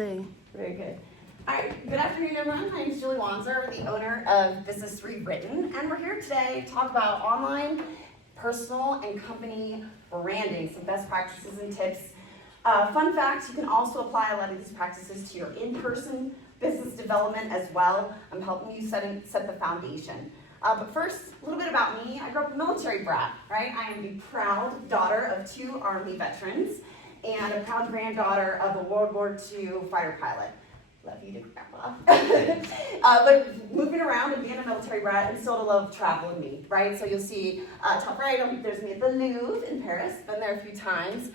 see. Very good. All right, good afternoon, everyone. My name is Julie Wanzer, the owner of Business Rewritten, and we're here today to talk about online, personal, and company branding, some best practices and tips. Fun fact, you can also apply a lot of these practices to your in-person business development as well. I'm helping you set the foundation. But first, a little bit about me. I grew up a military brat, right? I am the proud daughter of 2 Army veterans and a proud granddaughter of a World War II fighter pilot. Love you to grandpa. But moving around and being a military brat instilled a love of travel in me, right? So you'll see top right, there's me at the Louvre in Paris. Been there a few times.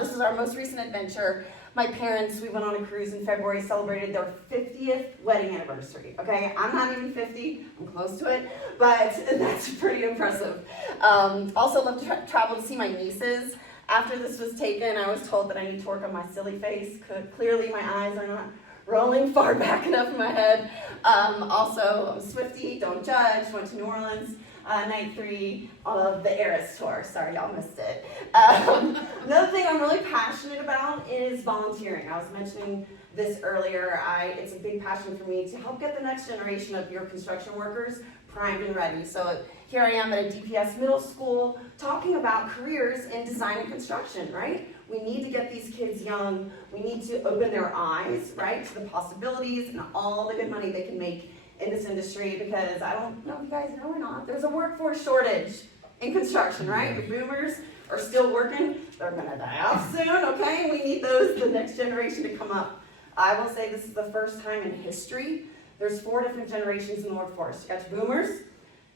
This is our most recent adventure. My parents, we went on a cruise in February, celebrated their 50th wedding anniversary, okay? I'm not even 50, I'm close to it, but that's pretty impressive. Also love to travel to see my nieces. After this was taken, I was told that I need to work on my silly face. Clearly my eyes are not rolling far back enough in my head. Also, I'm Swiftie, don't judge, went to New Orleans. Night 3 of the Eras tour. Sorry, y'all missed it. Another thing I'm really passionate about is volunteering. I was mentioning this earlier. It's a big passion for me to help get the next generation of your construction workers primed and ready. So here I am at a DPS middle school talking about careers in design and construction, right? We need to get these kids young. We need to open their eyes, right, to the possibilities and all the good money they can make in this industry, because I don't know if you guys know or not, there's a workforce shortage in construction, right? The boomers are still working. They're gonna die off soon, okay? We need the next generation to come up. I will say this is the first time in history there's 4 different generations in the workforce. You got your boomers,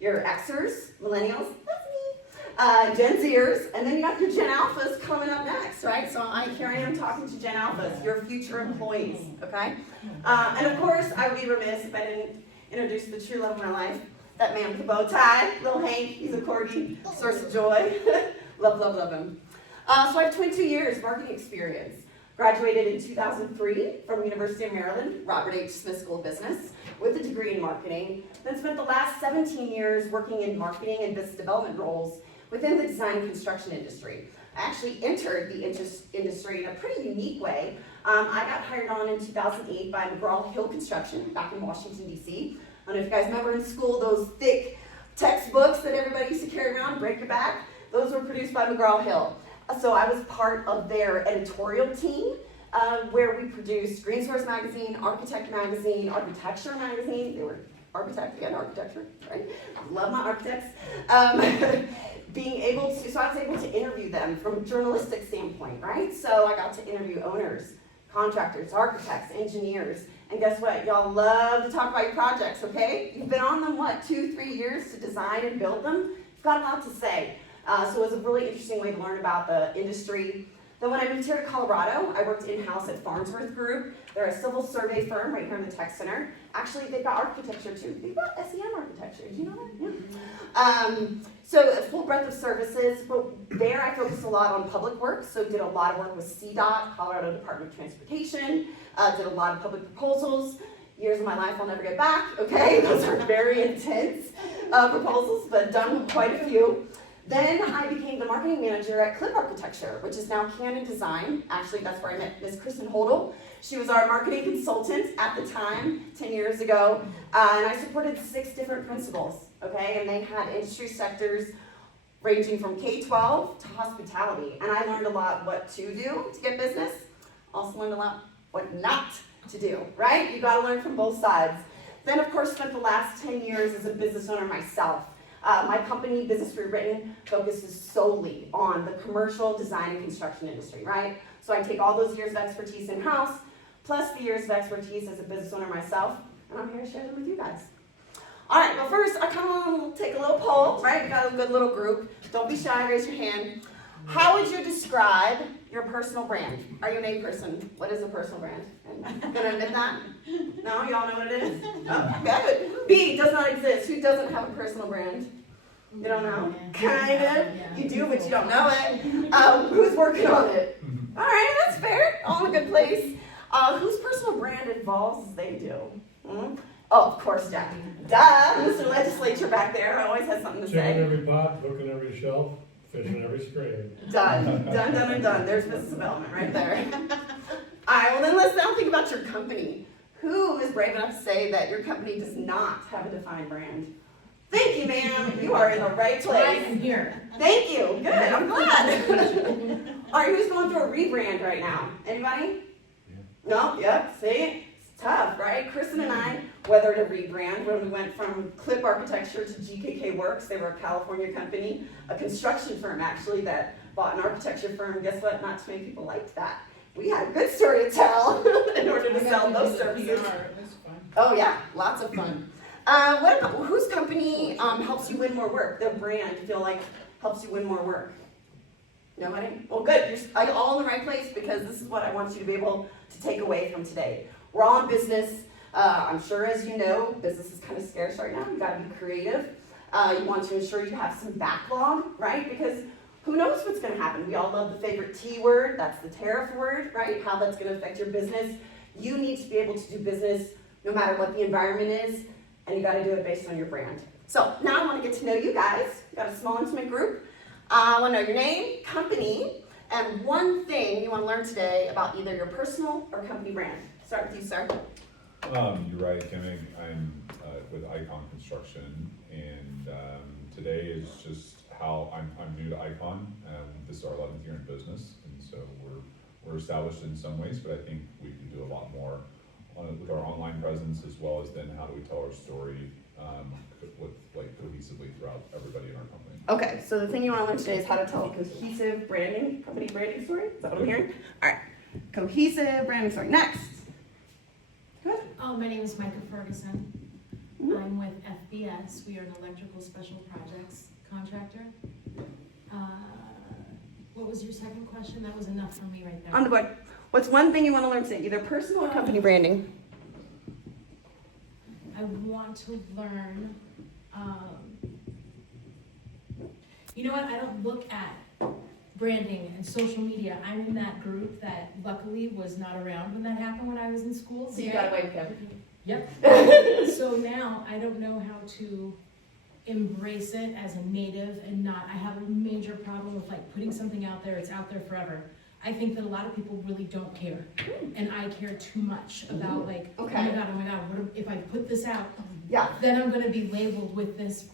your Xers, millennials, that's me, Gen Zers, and then you got your Gen Alphas coming up next, right? So here I am talking to Gen Alphas, your future employees, okay? And of course, I would be remiss if I didn't introduce the true love of my life, that man with the bow tie, little Hank. He's a corgi, source of joy. love him. So I have 22 years marketing experience. Graduated in 2003 from University of Maryland, Robert H. Smith School of Business, with a degree in marketing. Then spent the last 17 years working in marketing and business development roles within the design and construction industry. I actually entered the industry in a pretty unique way. I got hired on in 2008 by McGraw-Hill Construction back in Washington, D.C. I don't know if you guys remember in school those thick textbooks that everybody used to carry around, break your back. Those were produced by McGraw-Hill. So I was part of their editorial team where we produced Green Source Magazine, Architect Magazine, Architecture Magazine. They were architecture, right? Love my architects. So I was able to interview them from a journalistic standpoint, right? So I got to interview owners, contractors, architects, engineers, and guess what? Y'all love to talk about your projects, okay? You've been on them, 2-3 years to design and build them? You've got a lot to say. So it was a really interesting way to learn about the industry. Then when I moved here to Colorado, I worked in-house at Farnsworth Group. They're a civil survey firm right here in the tech center. Actually, they've got architecture too. They've got SEM architecture, did you know that? Yeah. So a full breadth of services, but there I focused a lot on public work, so did a lot of work with CDOT, Colorado Department of Transportation, did a lot of public proposals. Years of my life I'll never get back, okay? Those are very intense proposals, but done quite a few. Then I became the marketing manager at Clip Architecture, which is now Canon Design. Actually, that's where I met Ms. Kristen Hodel. She was our marketing consultant at the time, 10 years ago, and I supported 6 different principals, okay? And they had industry sectors ranging from K-12 to hospitality. And I learned a lot what to do to get business. Also learned a lot what not to do, right? You gotta learn from both sides. Then, of course, spent the last 10 years as a business owner myself. My company, Business Rewritten, focuses solely on the commercial design and construction industry, right? So I take all those years of expertise in-house, plus the years of expertise as a business owner myself, and I'm here to share them with you guys. All right, well first, I kind of want to take a little poll, right? We got a good little group. Don't be shy, raise your hand. How would you describe your personal brand? Are you an A person? What is a personal brand? Gonna admit that? No, y'all know what it is? Oh, good. B, does not exist. Who doesn't have a personal brand? You don't know? Kind of. You do, but you don't know it. Who's working on it? All right, that's fair. All in a good place. Whose personal brand involves as they do? Oh, of course, Jackie. Duh, Mr. Legislature back there always has something to say. Checking every pot, looking every shelf, Fishing every spring. Done, done, done, and done. There's business development right there. All right, well then let's now think about your company. Who is brave enough to say that your company does not have a defined brand? Thank you, ma'am. You are in the right place. I am here. Thank you. Good. I'm glad. All right, who's going through a rebrand right now? Anybody? No? Yep. See? It's tough, right? Kristen and I weathered a rebrand when we went from Clip Architecture to GKK Works. They were a California company, a construction firm actually, that bought an architecture firm. Guess what? Not too many people liked that. We had a good story to tell in order to sell those services. Oh yeah, lots of fun. What about whose company helps you win more work? The brand you feel like helps you win more work? Nobody? Well, good. You're all in the right place because this is what I want you to be able to take away from today. We're all in business. I'm sure, as you know, business is kind of scarce right now. You got to be creative. You want to ensure you have some backlog, right? Because who knows what's going to happen? We all love the favorite T word. That's the tariff word, right? How that's going to affect your business. You need to be able to do business no matter what the environment is, and you got to do it based on your brand. So now I want to get to know you guys. We've got a small, intimate group. I want to know your name, company, and one thing you want to learn today about either your personal or company brand. Start with you, sir. You're right, Kimmy. I'm with Icon Construction, and today is just how I'm new to Icon. This is our 11th year in business, and so we're established in some ways, but I think we can do a lot more with our online presence, as well as then how do we tell our story cohesively throughout everybody in our company. Okay, so the thing you want to learn today is how to tell a cohesive company branding story. Is that what I'm hearing? All right, cohesive branding story. Next. Good. My name is Micah Ferguson. I'm with FBS. We are an electrical special projects contractor. What was your second question? That was enough for me right there. On the board. What's one thing you want to learn today, either personal or company branding? I want to learn, you know what, I don't look at branding and social media. I'm in that group that luckily was not around when that happened when I was in school. So you got away with everything. Yep. So now I don't know how to embrace it as a native and not, I have a major problem with like putting something out there, it's out there forever. I think that a lot of people really don't care, and I care too much about like, Okay. oh my god, what if I put this out, Yeah. then I'm gonna be labeled with this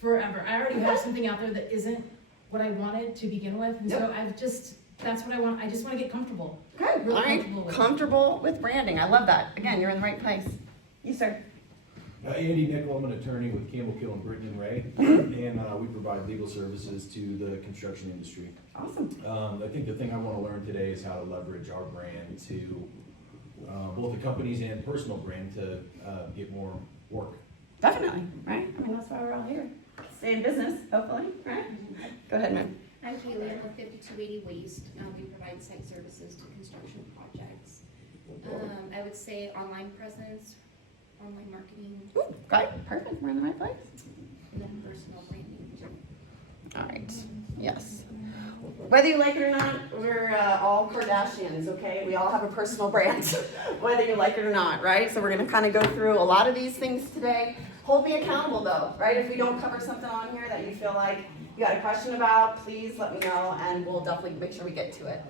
forever. I already have something out there that isn't what I wanted to begin with, and so that's what I want. I just want to get comfortable. Okay. Really All right. comfortable with it. Comfortable with branding. I love that. Again, you're in the right place. You, sir. Andy Nickel, I'm an attorney with Campbell, Kill, and Britton and Ray, and we provide legal services to the construction industry. Awesome. I think the thing I want to learn today is how to leverage our brand to both the company's and personal brand to get more work. Definitely. Right? I mean, that's why we're all here. Stay in business, hopefully. Right? Go ahead, ma'am. I'm Kaylee, I'm with 5280 Waste. We provide site services to construction projects. I would say online presence, online marketing, Ooh, got it. Perfect. We're in the right place. and then personal branding. All right. Yes. Whether you like it or not, we're all Kardashians, okay? We all have a personal brand, whether you like it or not, right? So we're going to kind of go through a lot of these things today. Hold me accountable, though, right? If we don't cover something on here that you feel like you got a question about, please let me know, and we'll definitely make sure we get to it.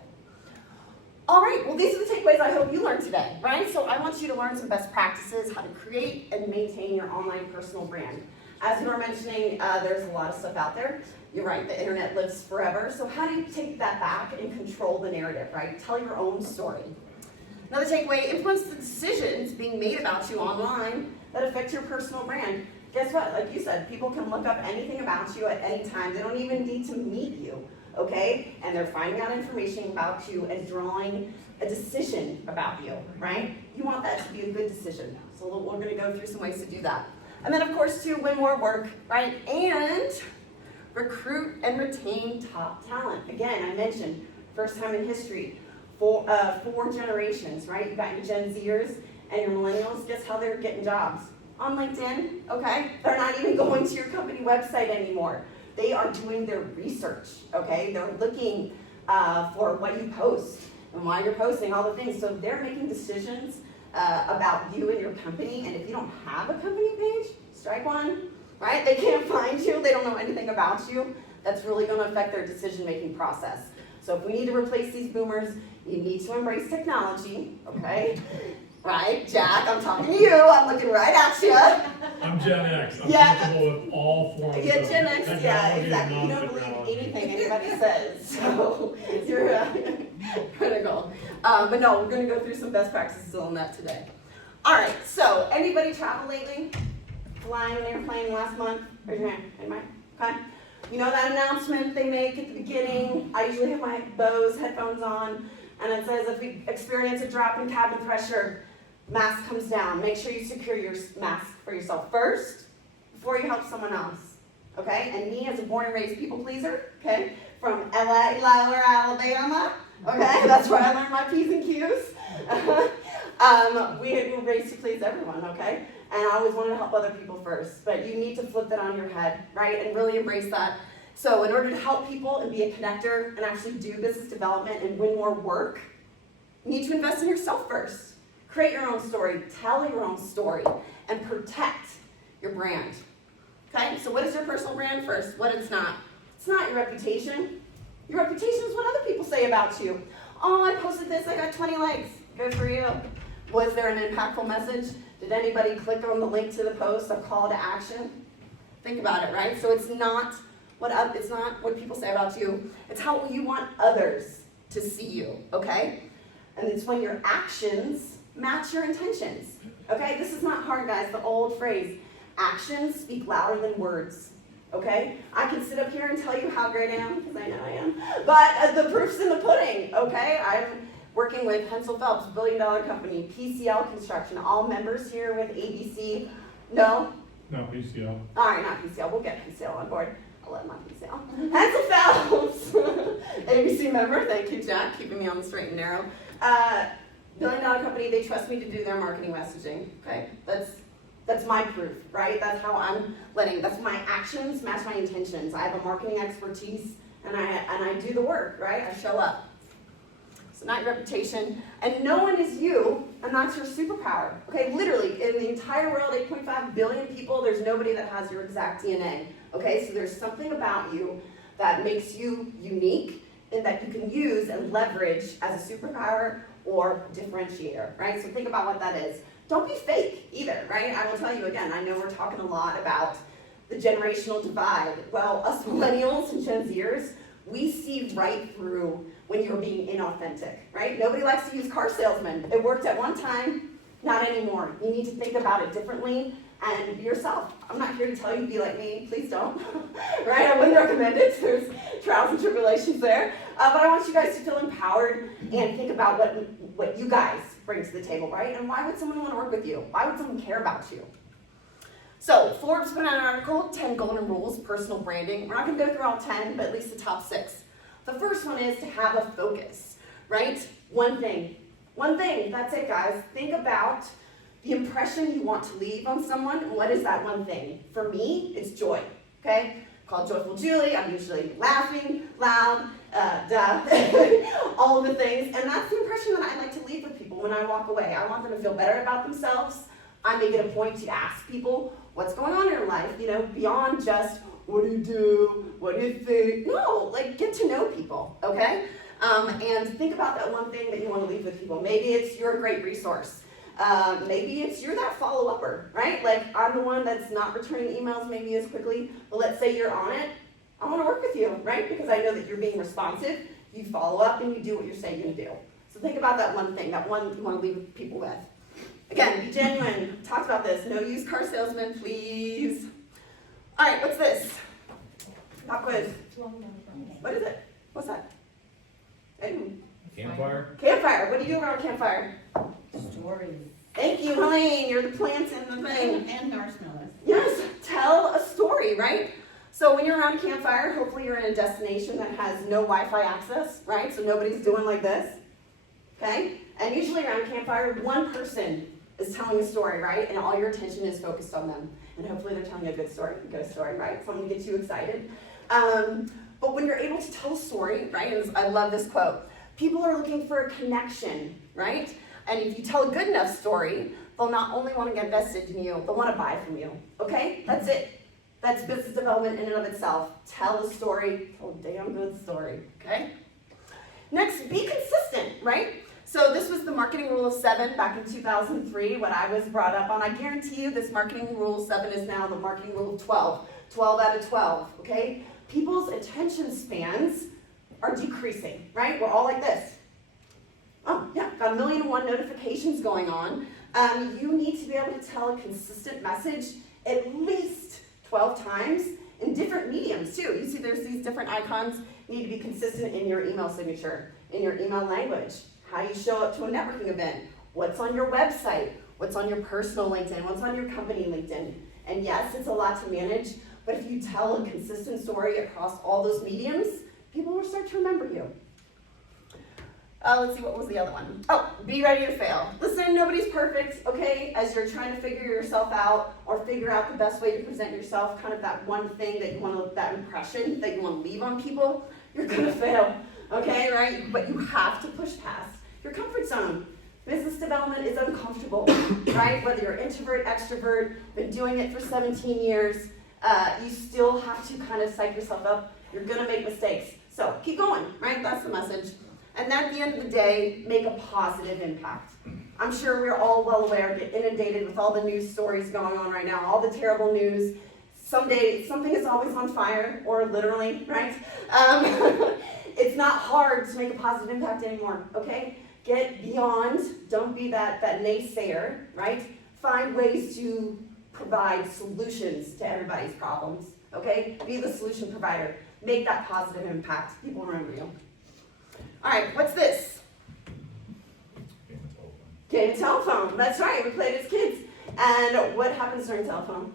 All right, well, these are the takeaways I hope you learned today, right? So I want you to learn some best practices, how to create and maintain your online personal brand. As you were mentioning, there's a lot of stuff out there. You're right, the internet lives forever. So how do you take that back and control the narrative, right? Tell your own story. Another takeaway, influence the decisions being made about you online that affect your personal brand. Guess what? Like you said, people can look up anything about you at any time. They don't even need to meet you, okay? And they're finding out information about you and drawing a decision about you, right? You want that to be a good decision. So we're gonna go through some ways to do that. And then of course, to win more work, right? And recruit and retain top talent. Again, I mentioned first time in history, four generations, right? You've got your Gen Zers and your millennials. Guess how they're getting jobs? On LinkedIn, okay? They're not even going to your company website anymore. They are doing their research, okay? They're looking for what you post and why you're posting, all the things. So they're making decisions about you and your company. And if you don't have a company page, strike one, right? They can't find you. They don't know anything about you. that's really going to affect their decision-making process. So if we need to replace these boomers, we need to embrace technology, okay? Right, Jack, I'm talking to you, I'm looking right at you. I'm Gen X. I'm Yeah. comfortable with all forms Yeah, of Gen X, yeah, technology and exactly. You don't believe non-technology. anything anybody says, so you're critical. But no, we're gonna go through some best practices on that today. All right, so anybody travel lately? Flying an airplane last month? Raise your hand. Anybody? Okay. You know that announcement they make at the beginning? I usually have my Bose headphones on, and it says if we experience a drop in cabin pressure, mask comes down. Make sure you secure your mask for yourself first before you help someone else. Okay? And me as a born and raised people pleaser, okay, from LA, Lower Alabama, okay, that's where I learned my P's and Q's. We were raised to please everyone, okay? And I always wanted to help other people first. But you need to flip that on your head, right? And really embrace that. So in order to help people and be a connector and actually do business development and win more work, you need to invest in yourself first. Create your own story, tell your own story, and protect your brand. Okay, so what is your personal brand first? What it's not? It's not your reputation. Your reputation is what other people say about you. Oh, I posted this, I got 20 likes. Good for you. Was there an impactful message? Did anybody click on the link to the post, a call to action? Think about it, right? So it's not what people say about you. It's how you want others to see you, okay? And it's when your actions match your intentions. Okay? This is not hard, guys. The old phrase, actions speak louder than words. Okay? I can sit up here and tell you how great I am, because I know I am. But the proof's in the pudding, okay? I'm working with Hensel Phelps, billion-dollar company, PCL Construction, all members here with ABC. No? No, PCL. All right, not PCL. We'll get PCL on board. I'll let my PCL. Hensel Phelps, ABC member. Thank you, Jack, keeping me on the straight and narrow. Billion-dollar company. They trust me to do their marketing messaging. Okay, that's my proof, right? That's how I'm letting. That's my actions match my intentions. I have a marketing expertise, and I do the work, right? I show up. So not your reputation, and no one is you, and that's your superpower. Okay, literally, in the entire world, 8.5 billion people, there's nobody that has your exact DNA. Okay, so there's something about you that makes you unique and that you can use and leverage as a superpower or differentiator, right? So think about what that is. Don't be fake either, right? I will tell you again, I know we're talking a lot about the generational divide. Well, us millennials and Gen Zers, we see right through when you're being inauthentic, right? Nobody likes to use car salesmen. It worked at one time, not anymore. You need to think about it differently and be yourself. I'm not here to tell you to be like me, please don't, right? I wouldn't recommend it. There's trials and tribulations there. But I want you guys to feel empowered and think about what you guys bring to the table, right? And why would someone want to work with you? Why would someone care about you? So Forbes put out an article, 10 golden rules, personal branding. We're not gonna go through all 10, but at least the top 6. The first one is to have a focus, right? One thing, that's it, guys. Think about the impression you want to leave on someone, and what is that one thing? For me, it's joy, okay? Called Joyful Julie, I'm usually laughing, loud, all of the things, and that's the impression that I like to leave with people when I walk away. I want them to feel better about themselves. I make it a point to ask people what's going on in their life, beyond just, what do you do? What do you think? No, like get to know people, okay? And think about that one thing that you want to leave with people. Maybe it's you're a great resource. Maybe it's you're that follow-upper, right? Like I'm the one that's not returning emails maybe as quickly, but let's say you're on it. I want to work with you, right? Because I know that you're being responsive, you follow up, and you do what you're saying you're going to do. So think about that one thing, that one you want to leave people with. Again, be genuine. Talked about this. No used car salesman, please. All right, what's this? Pop quiz. What is it? What's that? Campfire? Campfire. What do you do around a campfire? Stories. Thank you, Helene. You're the plants in the thing. And marshmallows. Yes, tell a story, right? So when you're around a campfire, hopefully you're in a destination that has no Wi-Fi access, right? So nobody's doing like this, okay? And usually around a campfire, one person is telling a story, right? And all your attention is focused on them. And hopefully they're telling you a good story, right? Something to get you excited. But when you're able to tell a story, right? And I love this quote. People are looking for a connection, right? And if you tell a good enough story, they'll not only want to get invested in you, they'll want to buy from you, okay? That's it. That's business development in and of itself. Tell a story, tell a damn good story, okay? Next, be consistent, right? So this was the marketing rule of 7 back in 2003, what I was brought up on. I guarantee you this marketing rule of 7 is now the marketing rule of 12. 12 out of 12, okay? People's attention spans are decreasing, right? We're all like this. Oh, yeah, got 1,000,001 notifications going on. You need to be able to tell a consistent message at least 12 times in different mediums too. You see there's these different icons. You need to be consistent in your email signature, in your email language, how you show up to a networking event, what's on your website, what's on your personal LinkedIn, what's on your company LinkedIn. And yes, it's a lot to manage, but if you tell a consistent story across all those mediums, people will start to remember you. Let's see, what was the other one? Oh, be ready to fail. Listen, nobody's perfect, okay? As you're trying to figure yourself out or figure out the best way to present yourself, kind of that one thing that you want to, that impression that you want to leave on people, you're gonna fail, okay, right? But you have to push past your comfort zone. Business development is uncomfortable, right? Whether you're introvert, extrovert, been doing it for 17 years, you still have to kind of psych yourself up. You're gonna make mistakes. So keep going, right? That's the message. And at the end of the day, make a positive impact. I'm sure we're all well aware, get inundated with all the news stories going on right now, all the terrible news. Someday, something is always on fire, or literally, right? It's not hard to make a positive impact anymore, okay? Get beyond, don't be that naysayer, right? Find ways to provide solutions to everybody's problems, okay? Be the solution provider. Make that positive impact. People remember you. All right, what's this? Game of telephone. Game of telephone. That's right, we played as kids. And what happens during telephone?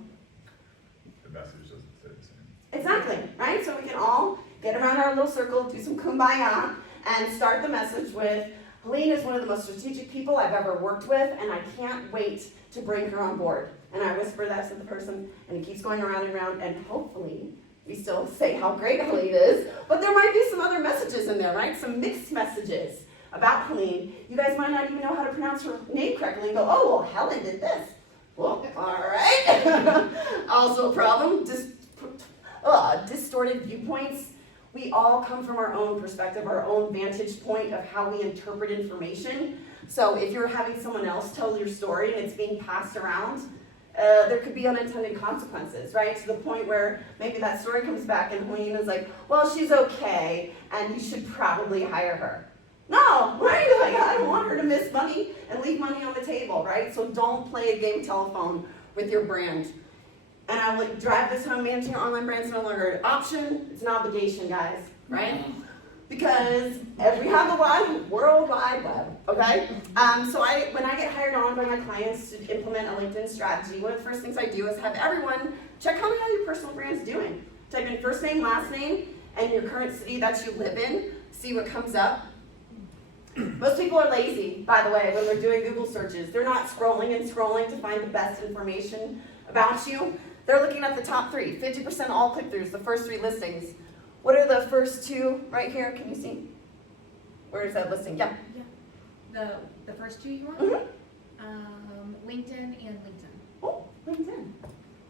The message doesn't say the same. Exactly, right? So we can all get around our little circle, do some kumbaya, and start the message with, Helene is one of the most strategic people I've ever worked with, and I can't wait to bring her on board. And I whisper that to the person, and it keeps going around and around, and hopefully we still say how great Helene is, but there might be some other messages in there, right? Some mixed messages about Helene. You guys might not even know how to pronounce her name correctly and go, oh, well, Helen did this. Well, all right. Also a problem, distorted viewpoints. We all come from our own perspective, our own vantage point of how we interpret information. So if you're having someone else tell your story and it's being passed around, there could be unintended consequences, right? To the point where maybe that story comes back and Helene is like, well, she's okay, and you should probably hire her. No, right? Like, I don't want her to miss money and leave money on the table, right? So don't play a game telephone with your brand. And I will drive this home, managing your online brand is no longer an option, it's an obligation, guys, right? Because as we have the World Wide Web, okay? So when I get hired on by my clients to implement a LinkedIn strategy, one of the first things I do is have everyone check how your personal brand's doing. Type in first name, last name, and your current city that you live in, see what comes up. Most people are lazy, by the way, when they're doing Google searches. They're not scrolling and scrolling to find the best information about you. They're looking at the top 3, 50% all click-throughs, the first 3 listings. What are the first 2 right here? Can you see? Where is that listing? Yeah. The first 2 you want? Mm-hmm. LinkedIn and LinkedIn. Oh, LinkedIn.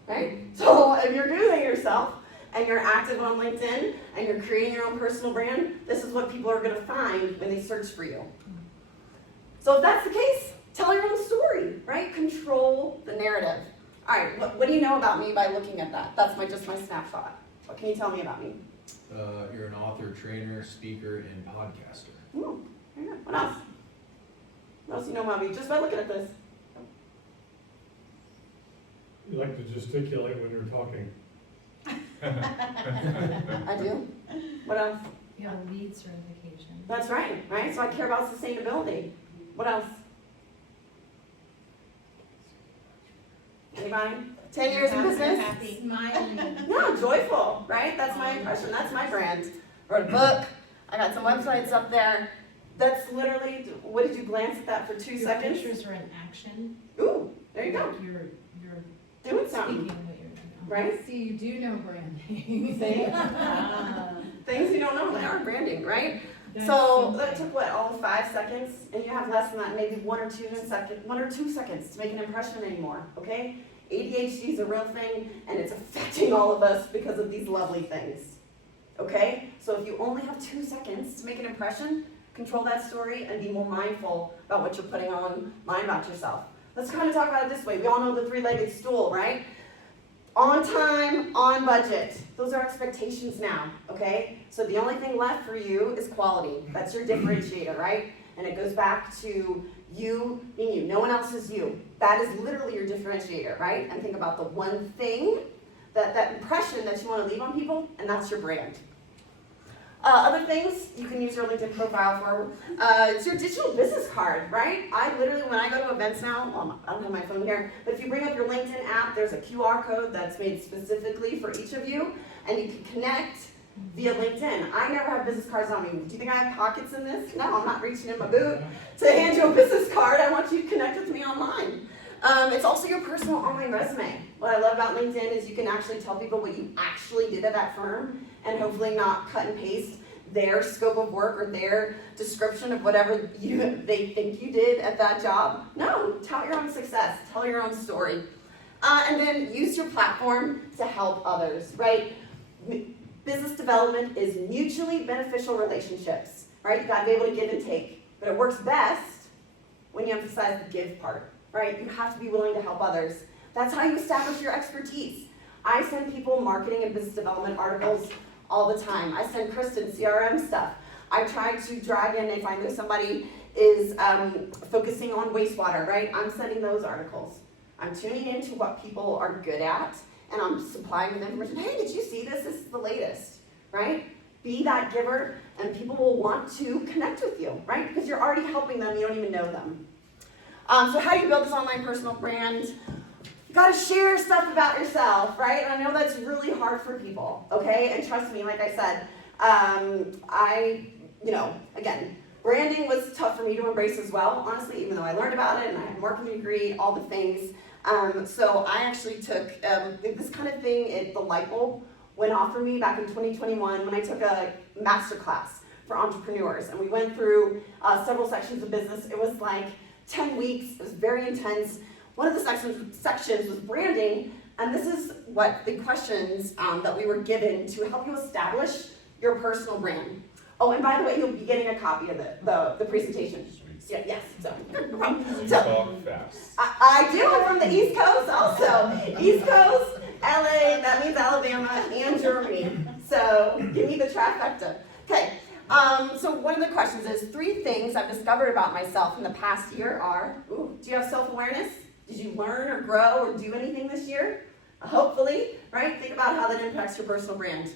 Right? So if you're doing it yourself and you're active on LinkedIn and you're creating your own personal brand, this is what people are going to find when they search for you. So if that's the case, tell your own story, right? Control the narrative. All right, what do you know about me by looking at that? That's just my snapshot. What can you tell me about me? You're an author, trainer, speaker, and podcaster. Ooh, very good. What else? What else do you know about me just by looking at this? You like to gesticulate when you're talking. I do. What else? You have a LEED certification. That's right, right? So I care about sustainability. What else? Anybody? 10 years in business? Happy, smiling. No, joyful, right? That's my impression. That's my brand. Wrote a book. I got some websites up there. That's literally, what did you glance at that for 2 Your seconds? pictures are in action. Ooh, there you go. Like you're Doing speaking something, what you're doing. right? See, you do know branding. See? Things you don't know, they are branding, right? So that took what, all of 5 seconds? And you have less than that, maybe 1 or 2 seconds to make an impression anymore, okay? ADHD is a real thing, and it's affecting all of us because of these lovely things. Okay? So if you only have 2 seconds to make an impression, control that story and be more mindful about what you're putting online about yourself. Let's kind of talk about it this way. We all know the three-legged stool, right? On time, on budget. Those are expectations now, okay? So the only thing left for you is quality. That's your differentiator, right? And it goes back to you being you. No one else is you. That is literally your differentiator, right? And think about the one thing, that impression that you want to leave on people, and that's your brand. Other things you can use your LinkedIn profile for, it's your digital business card, right? I literally, when I go to events now, well, I don't have my phone here, but if you bring up your LinkedIn app, there's a QR code that's made specifically for each of you, and you can connect via LinkedIn. I never have business cards on me. Do you think I have pockets in this? No, I'm not reaching in my boot to hand you a business card. I want you to connect with me online. It's also your personal online resume. What I love about LinkedIn is you can actually tell people what you actually did at that firm and hopefully not cut and paste their scope of work or their description of whatever they think you did at that job. No, tell your own success, tell your own story. And then use your platform to help others, right? Business development is mutually beneficial relationships, right? You gotta be able to give and take, but it works best when you emphasize the give part, right? You have to be willing to help others. That's how you establish your expertise. I send people marketing and business development articles all the time. I send Kristen CRM stuff. I try to drag in, if I know somebody is focusing on wastewater, right? I'm sending those articles. I'm tuning into what people are good at, and I'm supplying them information. Hey, did you see this? This is the latest, right? Be that giver, and people will want to connect with you, right? Because you're already helping them, you don't even know them. So how do you build this online personal brand? You gotta share stuff about yourself, right? And I know that's really hard for people, okay? And trust me, like I said, again, branding was tough for me to embrace as well, honestly, even though I learned about it and I had a marketing degree, all the things. So I actually took this kind of thing, the light bulb went off for me back in 2021 when I took a master class for entrepreneurs. And we went through several sections of business. It was like 10 weeks, it was very intense. One of the sections was branding, and this is what the questions that we were given to help you establish your personal brand. Oh, and by the way, you'll be getting a copy of the presentation. Yeah, yes, so. You talk fast. I do, I'm from the East Coast also. East Coast, LA, that means Alabama, and Germany. So give me the trifecta. Okay, so one of the questions is 3 things I've discovered about myself in the past year are, do you have self-awareness? Did you learn or grow or do anything this year? Hopefully, right? Think about how that impacts your personal brand.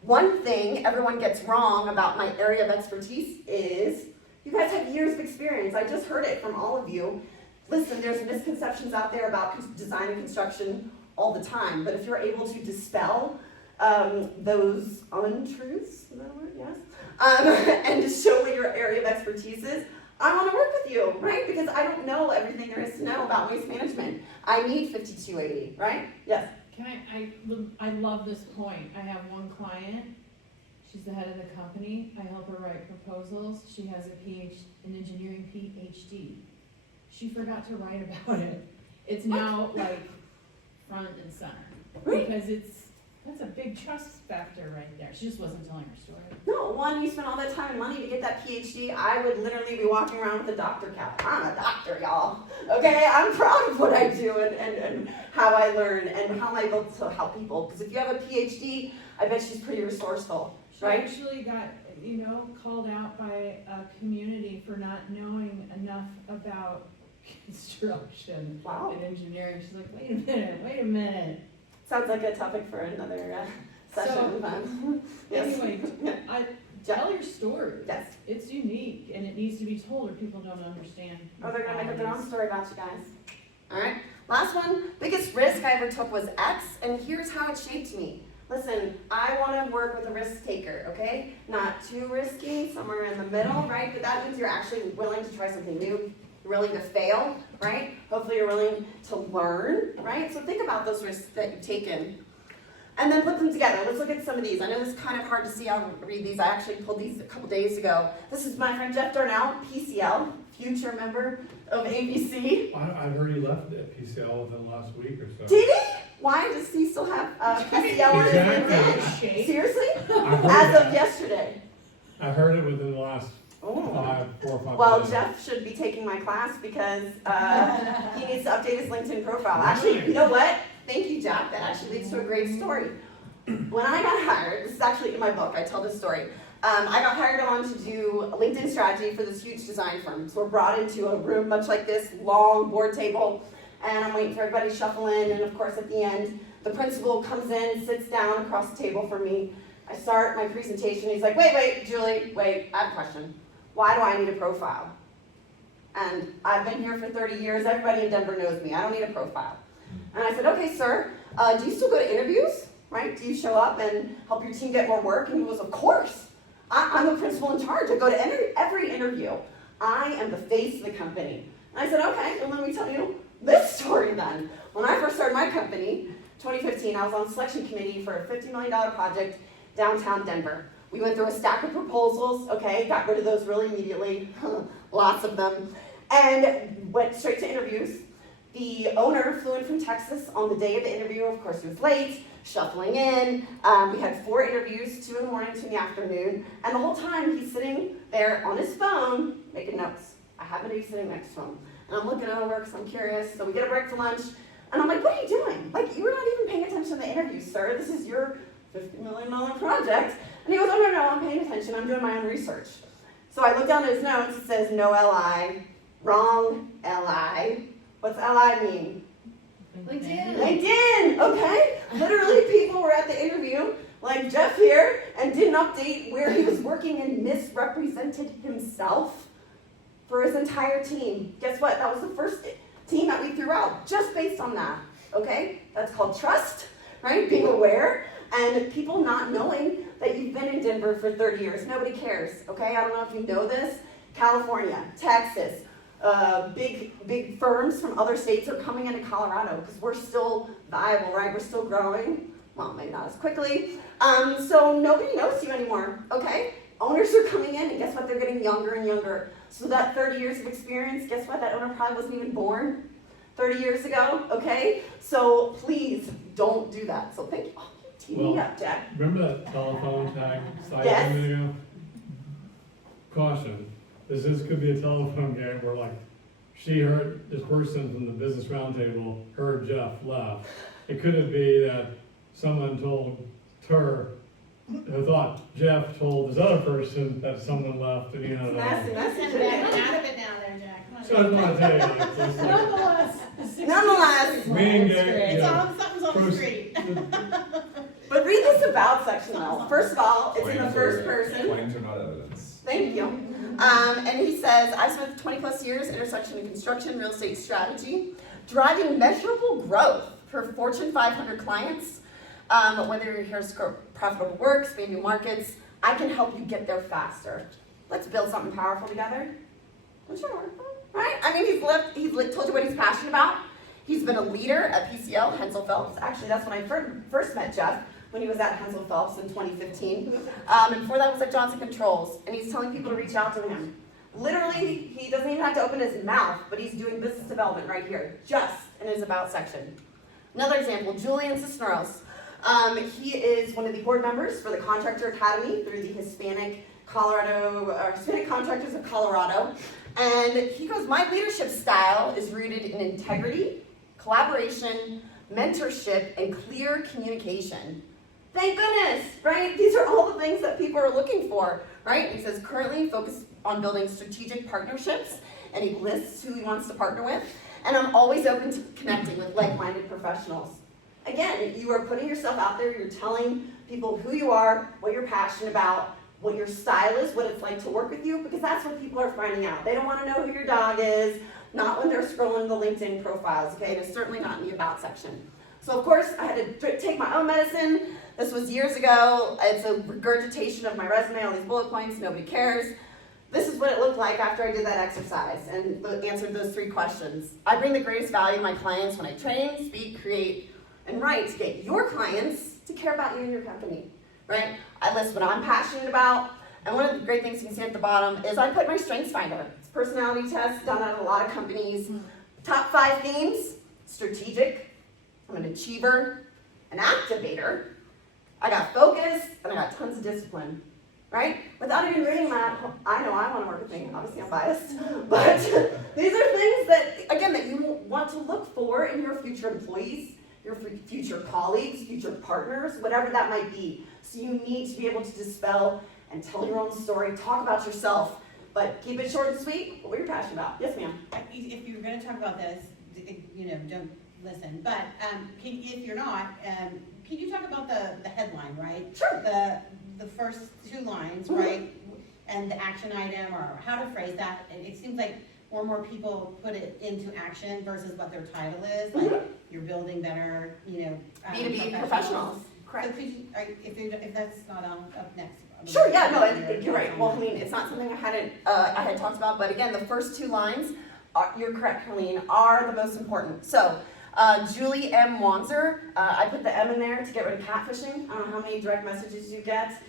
One thing everyone gets wrong about my area of expertise is you guys have years of experience. I just heard it from all of you. Listen, there's misconceptions out there about design and construction all the time, but if you're able to dispel those untruths, is that a word? Yes? And just show what your area of expertise is, I want to work with you, right? Because I don't know everything there is to know about waste management. I need 5280, right? Yes? I love this point. I have one client. She's the head of the company. I help her write proposals. She has an engineering PhD. She forgot to write about it. It's now like front and center because that's a big trust factor right there. She just wasn't telling her story. No, one, you spent all that time and money to get that PhD. I would literally be walking around with a doctor cap. I'm a doctor, y'all. Okay, I'm proud of what I do and how I learn and how I'm able to help people. Because if you have a PhD, I bet she's pretty resourceful, She right? actually got, called out by a community for not knowing enough about construction Wow. and engineering. She's like, wait a minute. Sounds like a topic for another session. Yes. Anyway, tell your story. Yes. It's unique and it needs to be told or people don't understand. Oh, they're gonna make up their own story about you guys. All right. Last one. Biggest risk I ever took was X, and here's how it shaped me. Listen, I want to work with a risk taker, okay? Not too risky, somewhere in the middle, right? But that means you're actually willing to try something new. You're willing to fail, right? Hopefully you're willing to learn, right? So think about those risks that you've taken. And then put them together. Let's look at some of these. I know this is kind of hard to see. I'll read these. I actually pulled these a couple days ago. This is my friend Jeff Darnell, PCL. If future member of ABC. I've heard he left at PCL within the last week or so. Did he? Why does he still have PCL on his Exactly. LinkedIn? Seriously? I heard As of that. yesterday. I heard it within the last Oh. 4 or 5 Well, days. Jeff should be taking my class because he needs to update his LinkedIn profile. Actually, you know what? Thank you, Jeff. That actually leads to a great story. When I got hired, this is actually in my book, I tell this story. I got hired on to do a LinkedIn strategy for this huge design firm. So we're brought into a room much like this, long board table, and I'm waiting for everybody to shuffle in, and of course at the end, the principal comes in, sits down across the table from me. I start my presentation, he's like, wait, Julie, wait, I have a question. Why do I need a profile? And I've been here for 30 years, everybody in Denver knows me, I don't need a profile. And I said, okay, sir, do you still go to interviews, right? Do you show up and help your team get more work? And he goes, of course. I'm the principal in charge. I go to every interview. I am the face of the company. And I said, okay, well, let me tell you this story then. When I first started my company, 2015, I was on the selection committee for a $50 million project downtown Denver. We went through a stack of proposals, okay, got rid of those really immediately, lots of them, and went straight to interviews. The owner flew in from Texas on the day of the interview. Of course, he was late, shuffling in. We had 4 interviews, 2 in the morning, 2 in the afternoon. And the whole time, he's sitting there on his phone, making notes. I happen to be sitting next to him. And I'm looking over because I'm curious. So we get a break for lunch. And I'm like, what are you doing? Like, you were not even paying attention to the interview, sir. This is your $50 million project. And he goes, oh, no, I'm paying attention. I'm doing my own research. So I look down at his notes. It says, no LI. Wrong LI. What's LI mean? LinkedIn. LinkedIn, okay? Literally, people were at the interview, like Jeff here, and didn't update where he was working and misrepresented himself for his entire team. Guess what? That was the first team that we threw out, just based on that, okay? That's called trust, right? Being aware, and people not knowing that you've been in Denver for 30 years. Nobody cares, okay? I don't know if you know this. California, Texas, big firms from other states are coming into Colorado because we're still viable, right? We're still growing. Well, maybe not as quickly. So nobody knows you anymore, okay? Owners are coming in, and guess what? They're getting younger and younger. So that 30 years of experience, guess what? That owner probably wasn't even born 30 years ago, okay? So please don't do that. So thank you. Oh, you teed me up, Jack. Remember that telephone tag site Yes. a minute ago? Caution, this could be a telephone game where like, she heard, this person from the business roundtable heard Jeff left. It couldn't be that someone told her, who thought Jeff told this other person that someone left, and Nasty, nasty. Out of it now there, Jack. So I just want to tell you, it's just like, Nonetheless. Nonetheless, me and That's Gary, great. yeah, Something's on the first- street. but read this about section though. First of all, it's in the Claims first are- person. Claims are not evidence. Thank you. And he says, I spent 20 plus years intersection in construction, real estate strategy, driving measurable growth for Fortune 500 clients. Whether you're here to score profitable work, expand new markets, I can help you get there faster. Let's build something powerful together. Sure, right? I mean, he's told you what he's passionate about. He's been a leader at PCL, Hensel Phelps. Actually, that's when I first met Jeff, when he was at Hensel Phelps in 2015. And before that was at Johnson Controls. And he's telling people to reach out to him. Literally, he doesn't even have to open his mouth, but he's doing business development right here, just in his About section. Another example, Julian Cisneros. He is one of the board members for the Contractor Academy through the Hispanic Contractors of Colorado. And he goes, my leadership style is rooted in integrity, collaboration, mentorship, and clear communication. Thank goodness, right? These are all the things that people are looking for, right? He says, currently focused on building strategic partnerships, and he lists who he wants to partner with. And I'm always open to connecting with like-minded professionals. Again, you are putting yourself out there, you're telling people who you are, what you're passionate about, what your style is, what it's like to work with you, because that's what people are finding out. They don't want to know who your dog is, not when they're scrolling the LinkedIn profiles, okay? And it's certainly not in the About section. So of course, I had to take my own medicine. This was years ago. It's a regurgitation of my resume, all these bullet points, nobody cares. This is what it looked like after I did that exercise and answered those 3 questions. I bring the greatest value to my clients when I train, speak, create, and write to get your clients to care about you and your company, right? I list what I'm passionate about, and one of the great things you can see at the bottom is I put my strengths finder. It's personality test done at a lot of companies. Top 5 themes: strategic, I'm an achiever, an activator, I got focus, and I got tons of discipline, right? Without even reading that, I know I want to work with me. Obviously, I'm biased, but these are things that, again, that you want to look for in your future employees, your future colleagues, future partners, whatever that might be. So you need to be able to dispel and tell your own story, talk about yourself, but keep it short and sweet. What you're passionate about. Yes, ma'am. If you're gonna talk about this, don't listen, but, if you're not, can you talk about the headline, right? Sure. The first 2 lines, right? And the action item, or how to phrase that, it seems like more and more people put it into action versus what their title is, like, you're building better, B2B professionals. So Correct. could you, if that's not on, up next. Sure, yeah, no, you're right. Well, Helene, it's not something I had talked about, but again, the first 2 lines, you're correct, Helene, are the most important. So, Julie M. Wanzer, I put the M in there to get rid of catfishing. I don't know how many direct messages you get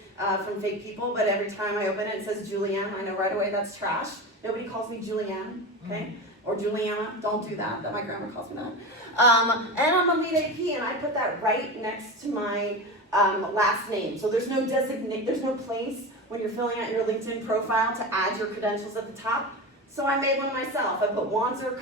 from fake people, but every time I open it, it says Julie M. I know right away that's trash. Nobody calls me Julianne, okay? Or Juliana, don't do that. My grandma calls me that. And I'm a lead AP, and I put that right next to my last name. So there's no there's no place when you're filling out your LinkedIn profile to add your credentials at the top. So I made one myself. I put Wanzer,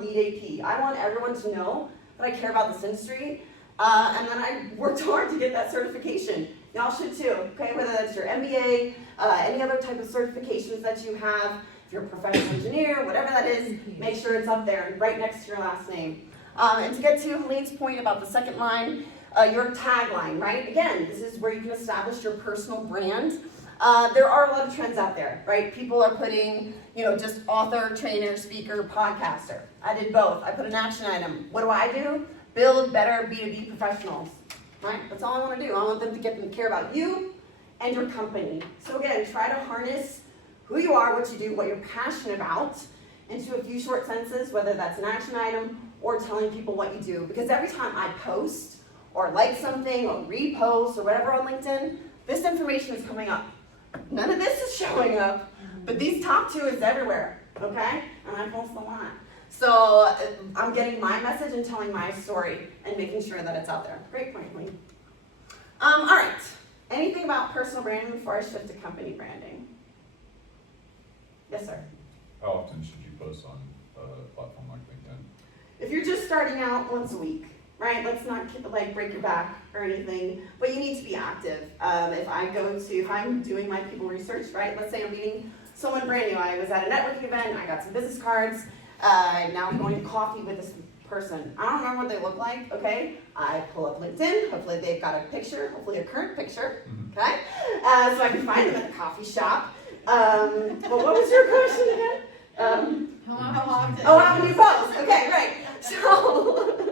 lead AP. I want everyone to know that I care about this industry. And then I worked hard to get that certification. Y'all should too, okay? Whether that's your MBA, any other type of certifications that you have, if you're a professional engineer, whatever that is, make sure it's up there and right next to your last name. And to get to Helene's point about the second line, your tagline, right? Again, this is where you can establish your personal brand. There are a lot of trends out there, right? People are putting, just author, trainer, speaker, podcaster. I did both. I put an action item. What do? Build better B2B professionals, right? That's all I want to do. I want them to get them to care about you and your company. So again, try to harness who you are, what you do, what you're passionate about into a few short sentences, whether that's an action item or telling people what you do. Because every time I post or like something or repost or whatever on LinkedIn, this information is coming up. None of this is showing up, but these top 2 is everywhere, okay? And I post a lot. So I'm getting my message and telling my story and making sure that it's out there. Great point, Lee. All right. Anything about personal branding before I shift to company branding? Yes, sir. How often should you post on a platform like LinkedIn? If you're just starting out, once a week, right? Let's not break your back or anything, but you need to be active. If I'm doing my people research, right? Let's say I'm meeting someone brand new. I was at a networking event, I got some business cards, now I'm going to coffee with this person. I don't remember what they look like, okay? I pull up LinkedIn, hopefully they've got a picture, hopefully a current picture, okay? So I can find them at the coffee shop. But what was your question again? How often? Oh, how many posts? Okay, great. So,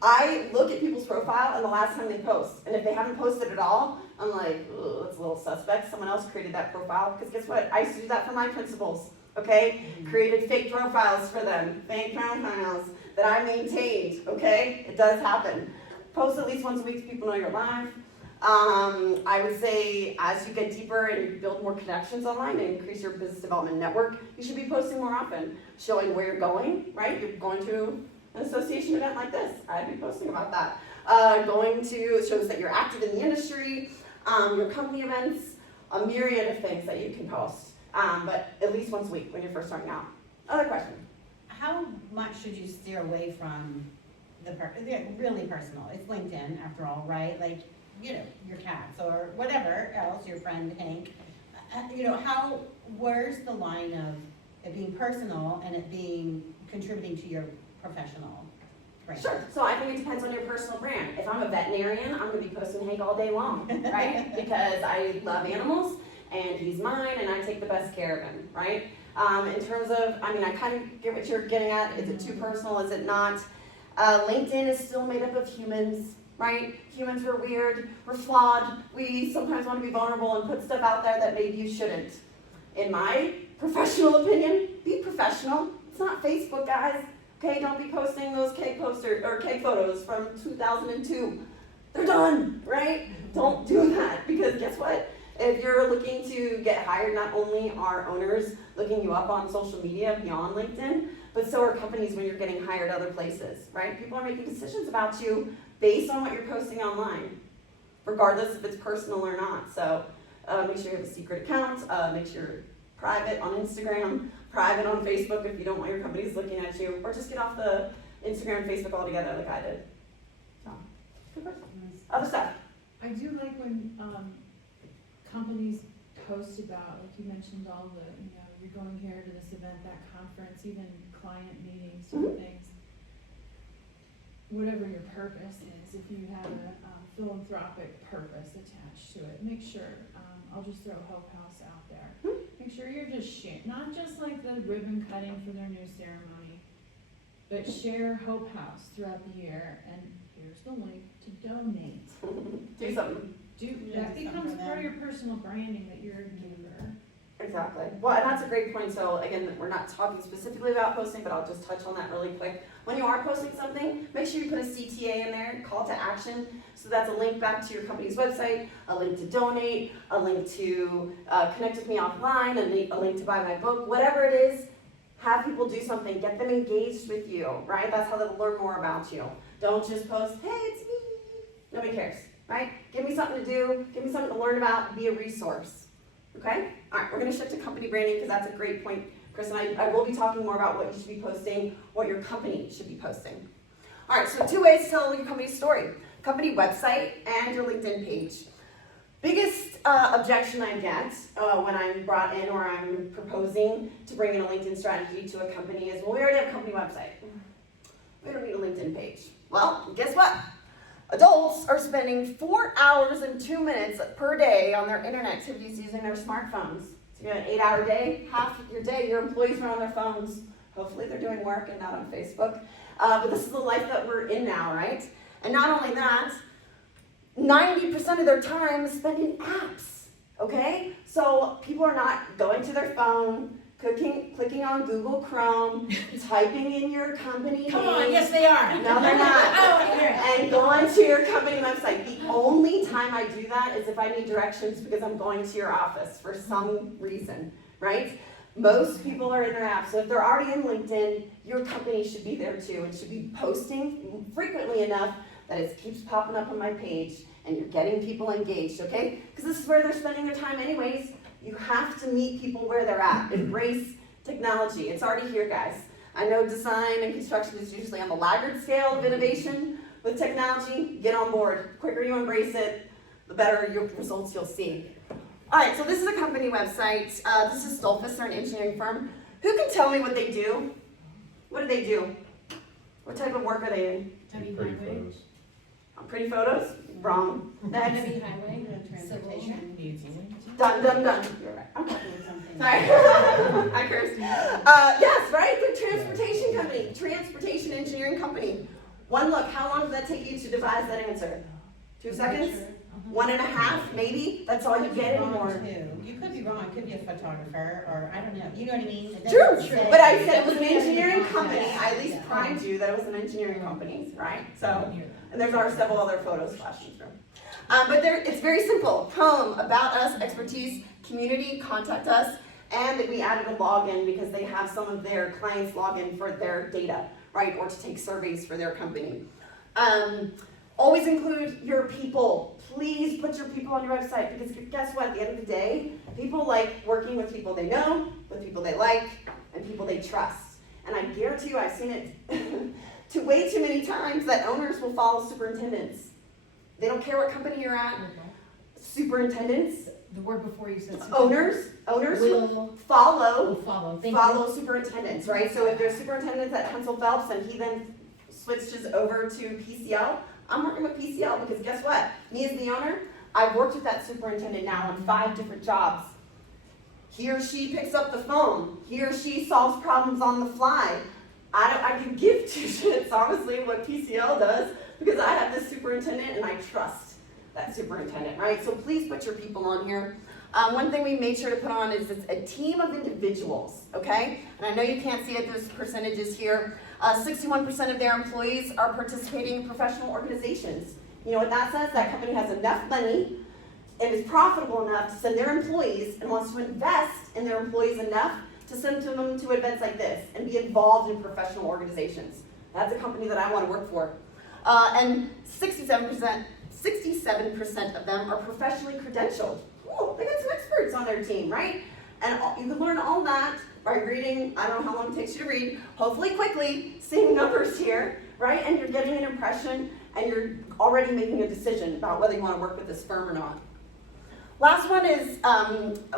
I look at people's profile and the last time they post. And if they haven't posted at all, I'm like, ooh, that's a little suspect. Someone else created that profile. Because guess what? I used to do that for my principals, okay? Created fake profiles for them. Fake profiles that I maintained, okay? It does happen. Post at least once a week so people know you're live. I would say as you get deeper and you build more connections online and increase your business development network, you should be posting more often, showing where you're going, right? You're going to an association event like this. I'd be posting about that. It shows that you're active in the industry, your company events, a myriad of things that you can post, but at least once a week when you're first starting out. Other question? How much should you steer away from really personal? It's LinkedIn after all, right? Like, your cats or whatever else, your friend Hank. Where's the line of it being personal and it being contributing to your professional brand? Sure. So I think it depends on your personal brand. If I'm a veterinarian, I'm going to be posting Hank all day long, right? Because I love animals and he's mine and I take the best care of him, right? In terms of, I kind of get what you're getting at. Is it too personal? Is it not? LinkedIn is still made up of humans, right? Humans are weird, we're flawed, we sometimes want to be vulnerable and put stuff out there that maybe you shouldn't. In my professional opinion, be professional. It's not Facebook, guys. Okay, don't be posting those cake posters or cake photos from 2002. They're done, right? Don't do that because guess what? If you're looking to get hired, not only are owners looking you up on social media beyond LinkedIn, but so are companies when you're getting hired other places, right? People are making decisions about you based on what you're posting online, regardless if it's personal or not. So make sure you have a secret account, make sure you're private on Instagram, private on Facebook if you don't want your companies looking at you, or just get off the Instagram and Facebook altogether like I did. So, good person. Other stuff. I do like when, companies post about, like you mentioned, all the, you're going here to this event, that conference, even client meetings, sort of things. Whatever your purpose is, if you have a philanthropic purpose attached to it, make sure, I'll just throw Hope House out there. Make sure you're just sharing, not just like the ribbon cutting for their new ceremony, but share Hope House throughout the year, and here's the link to donate. Do something. That do becomes something for part of them. your personal branding, that you're a giver. Exactly. Well, and that's a great point. So again, we're not talking specifically about posting, but I'll just touch on that really quick. When you are posting something, make sure you put a CTA in there, call to action. So that's a link back to your company's website, a link to donate, a link to connect with me offline, a link to buy my book, whatever it is. Have people do something, get them engaged with you, right? That's how they'll learn more about you. Don't just post, hey, it's me. Nobody cares, right? Give me something to do, give me something to learn about, be a resource. Okay? All right, we're going to shift to company branding because that's a great point. Chris and I will be talking more about what you should be posting, what your company should be posting. All right, so 2 ways to tell your company's story. Company website and your LinkedIn page. Biggest objection I get when I'm brought in or I'm proposing to bring in a LinkedIn strategy to a company is, well, we already have a company website. We don't need a LinkedIn page. Well, guess what? Adults are spending 4 hours and 2 minutes per day on their internet activities using their smartphones. So you have an 8-hour day, half of your day, your employees are on their phones. Hopefully they're doing work and not on Facebook. But this is the life that we're in now, right? And not only that, 90% of their time is spent in apps, okay? So people are not going to their phone, clicking on Google Chrome, typing in your company Come name. on, yes they are. No, they're not. Oh, here. And going to your company website. The only time I do that is if I need directions because I'm going to your office for some reason, right? Most people are in their app, so if they're already in LinkedIn, your company should be there too. It should be posting frequently enough that it keeps popping up on my page and you're getting people engaged, okay? Because this is where they're spending their time anyways. You have to meet people where they're at. Embrace technology. It's already here, guys. I know design and construction is usually on the laggard scale of innovation. With technology, get on board. The quicker you embrace it, the better your results you'll see. All right, so this is a company website. This is Stolfus, they're an engineering firm. Who can tell me what they do? What do they do? What type of work are they in? Heavy Pretty highway. photos. Pretty photos? Wrong. Next. Heavy highway, Transportation. Done, done, done. You're right. Okay. Doing something. Sorry. I cursed. Yes, right? The transportation company. Transportation engineering company. One look. How long did that take you to devise that answer? 2 seconds? 1.5, maybe? That's all you get anymore. You could be wrong, it could be a photographer, or I don't know, you know what I mean? It True, doesn't say- but I said it was an doesn't say engineering the company. concept. I at least Yeah. primed you that it was an engineering company, right? So, and there's are several other photos flashing through. But it's very simple. Home, about us, expertise, community, contact us, and we added a login because they have some of their clients log in for their data, right? Or to take surveys for their company. Always include your people. Please put your people on your website because guess what? At the end of the day, people like working with people they know, with people they like, and people they trust. And I guarantee you, I've seen it way too many times that owners will follow superintendents. They don't care what company you're at. Superintendents, The word before you said. owners Will follow follow. Thank you. follow superintendents, right? So if there's superintendents at Hensel Phelps and he then switches over to PCL, I'm working with PCL because guess what? Me as the owner, I've worked with that superintendent now on 5 different jobs. He or she picks up the phone. He or she solves problems on the fly. I can give 2 shits, honestly, what PCL does because I have this superintendent and I trust that superintendent, right? So please put your people on here. One thing we made sure to put on is it's a team of individuals, okay? And I know you can't see it, there's percentages here. 61% of their employees are participating in professional organizations. You know what that says? That company has enough money and is profitable enough to send their employees and wants to invest in their employees enough to send them to events like this and be involved in professional organizations. That's a company that I want to work for. And 67% of them are professionally credentialed. Ooh, they got some experts on their team, right? And you can learn all that by reading, I don't know how long it takes you to read, hopefully quickly, seeing numbers here, right? And you're getting an impression and you're already making a decision about whether you want to work with this firm or not. Last one is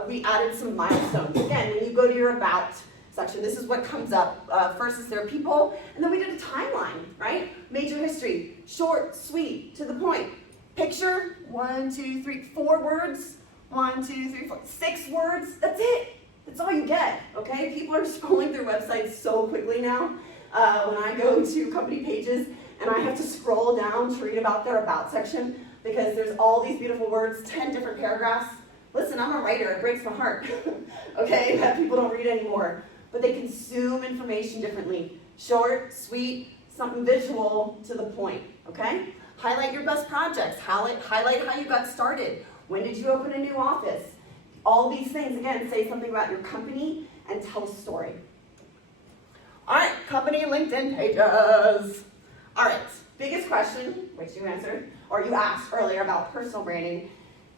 we added some milestones. Again, when you go to your About section, this is what comes up. First is their people, and then we did a timeline, right? Major history, short, sweet, to the point. Picture, 1, 2, 3, 4 words. 1, 2, 3, 4, 6 words. That's it. That's all you get, okay? People are scrolling through websites so quickly now. When I go to company pages and I have to scroll down to read about their About section, because there's all these beautiful words, 10 different paragraphs. Listen, I'm a writer, it breaks my heart, okay, that people don't read anymore. But they consume information differently. Short, sweet, something visual, to the point, okay? Highlight your best projects, highlight how you got started. When did you open a new office? All these things, again, say something about your company and tell a story. All right, company LinkedIn pages. All right, biggest question, which you answered, or you asked earlier about personal branding.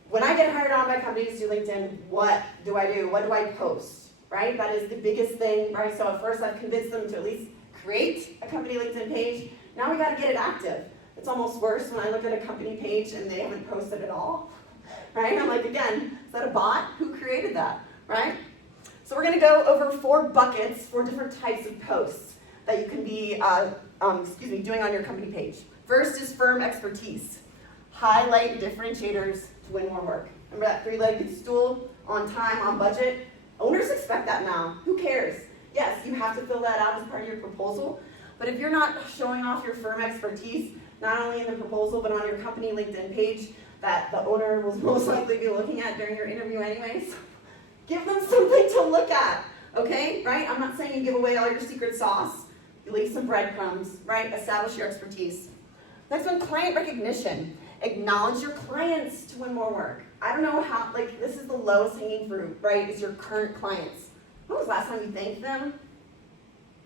When I get hired on by companies to do LinkedIn, what do I do? What do I post, right? That is the biggest thing, right? So at first I've convinced them to at least create a company LinkedIn page. Now we gotta get it active. It's almost worse when I look at a company page and they haven't posted at all, right? I'm like, again, is that a bot? Who created that, right? So we're gonna go over 4 buckets, 4 different types of posts that you can be doing on your company page. First is firm expertise. Highlight differentiators to win more work. Remember that 3-legged stool, on time, on budget? Owners expect that now. Who cares? Yes, you have to fill that out as part of your proposal, but if you're not showing off your firm expertise, not only in the proposal, but on your company LinkedIn page that the owner will most likely be looking at during your interview anyways, give them something to look at, okay, right? I'm not saying you give away all your secret sauce. You leave some breadcrumbs, right? Establish your expertise. Next one, client recognition. Acknowledge your clients to win more work. I don't know how, this is the lowest hanging fruit, right? Is your current clients. When was the last time you thanked them?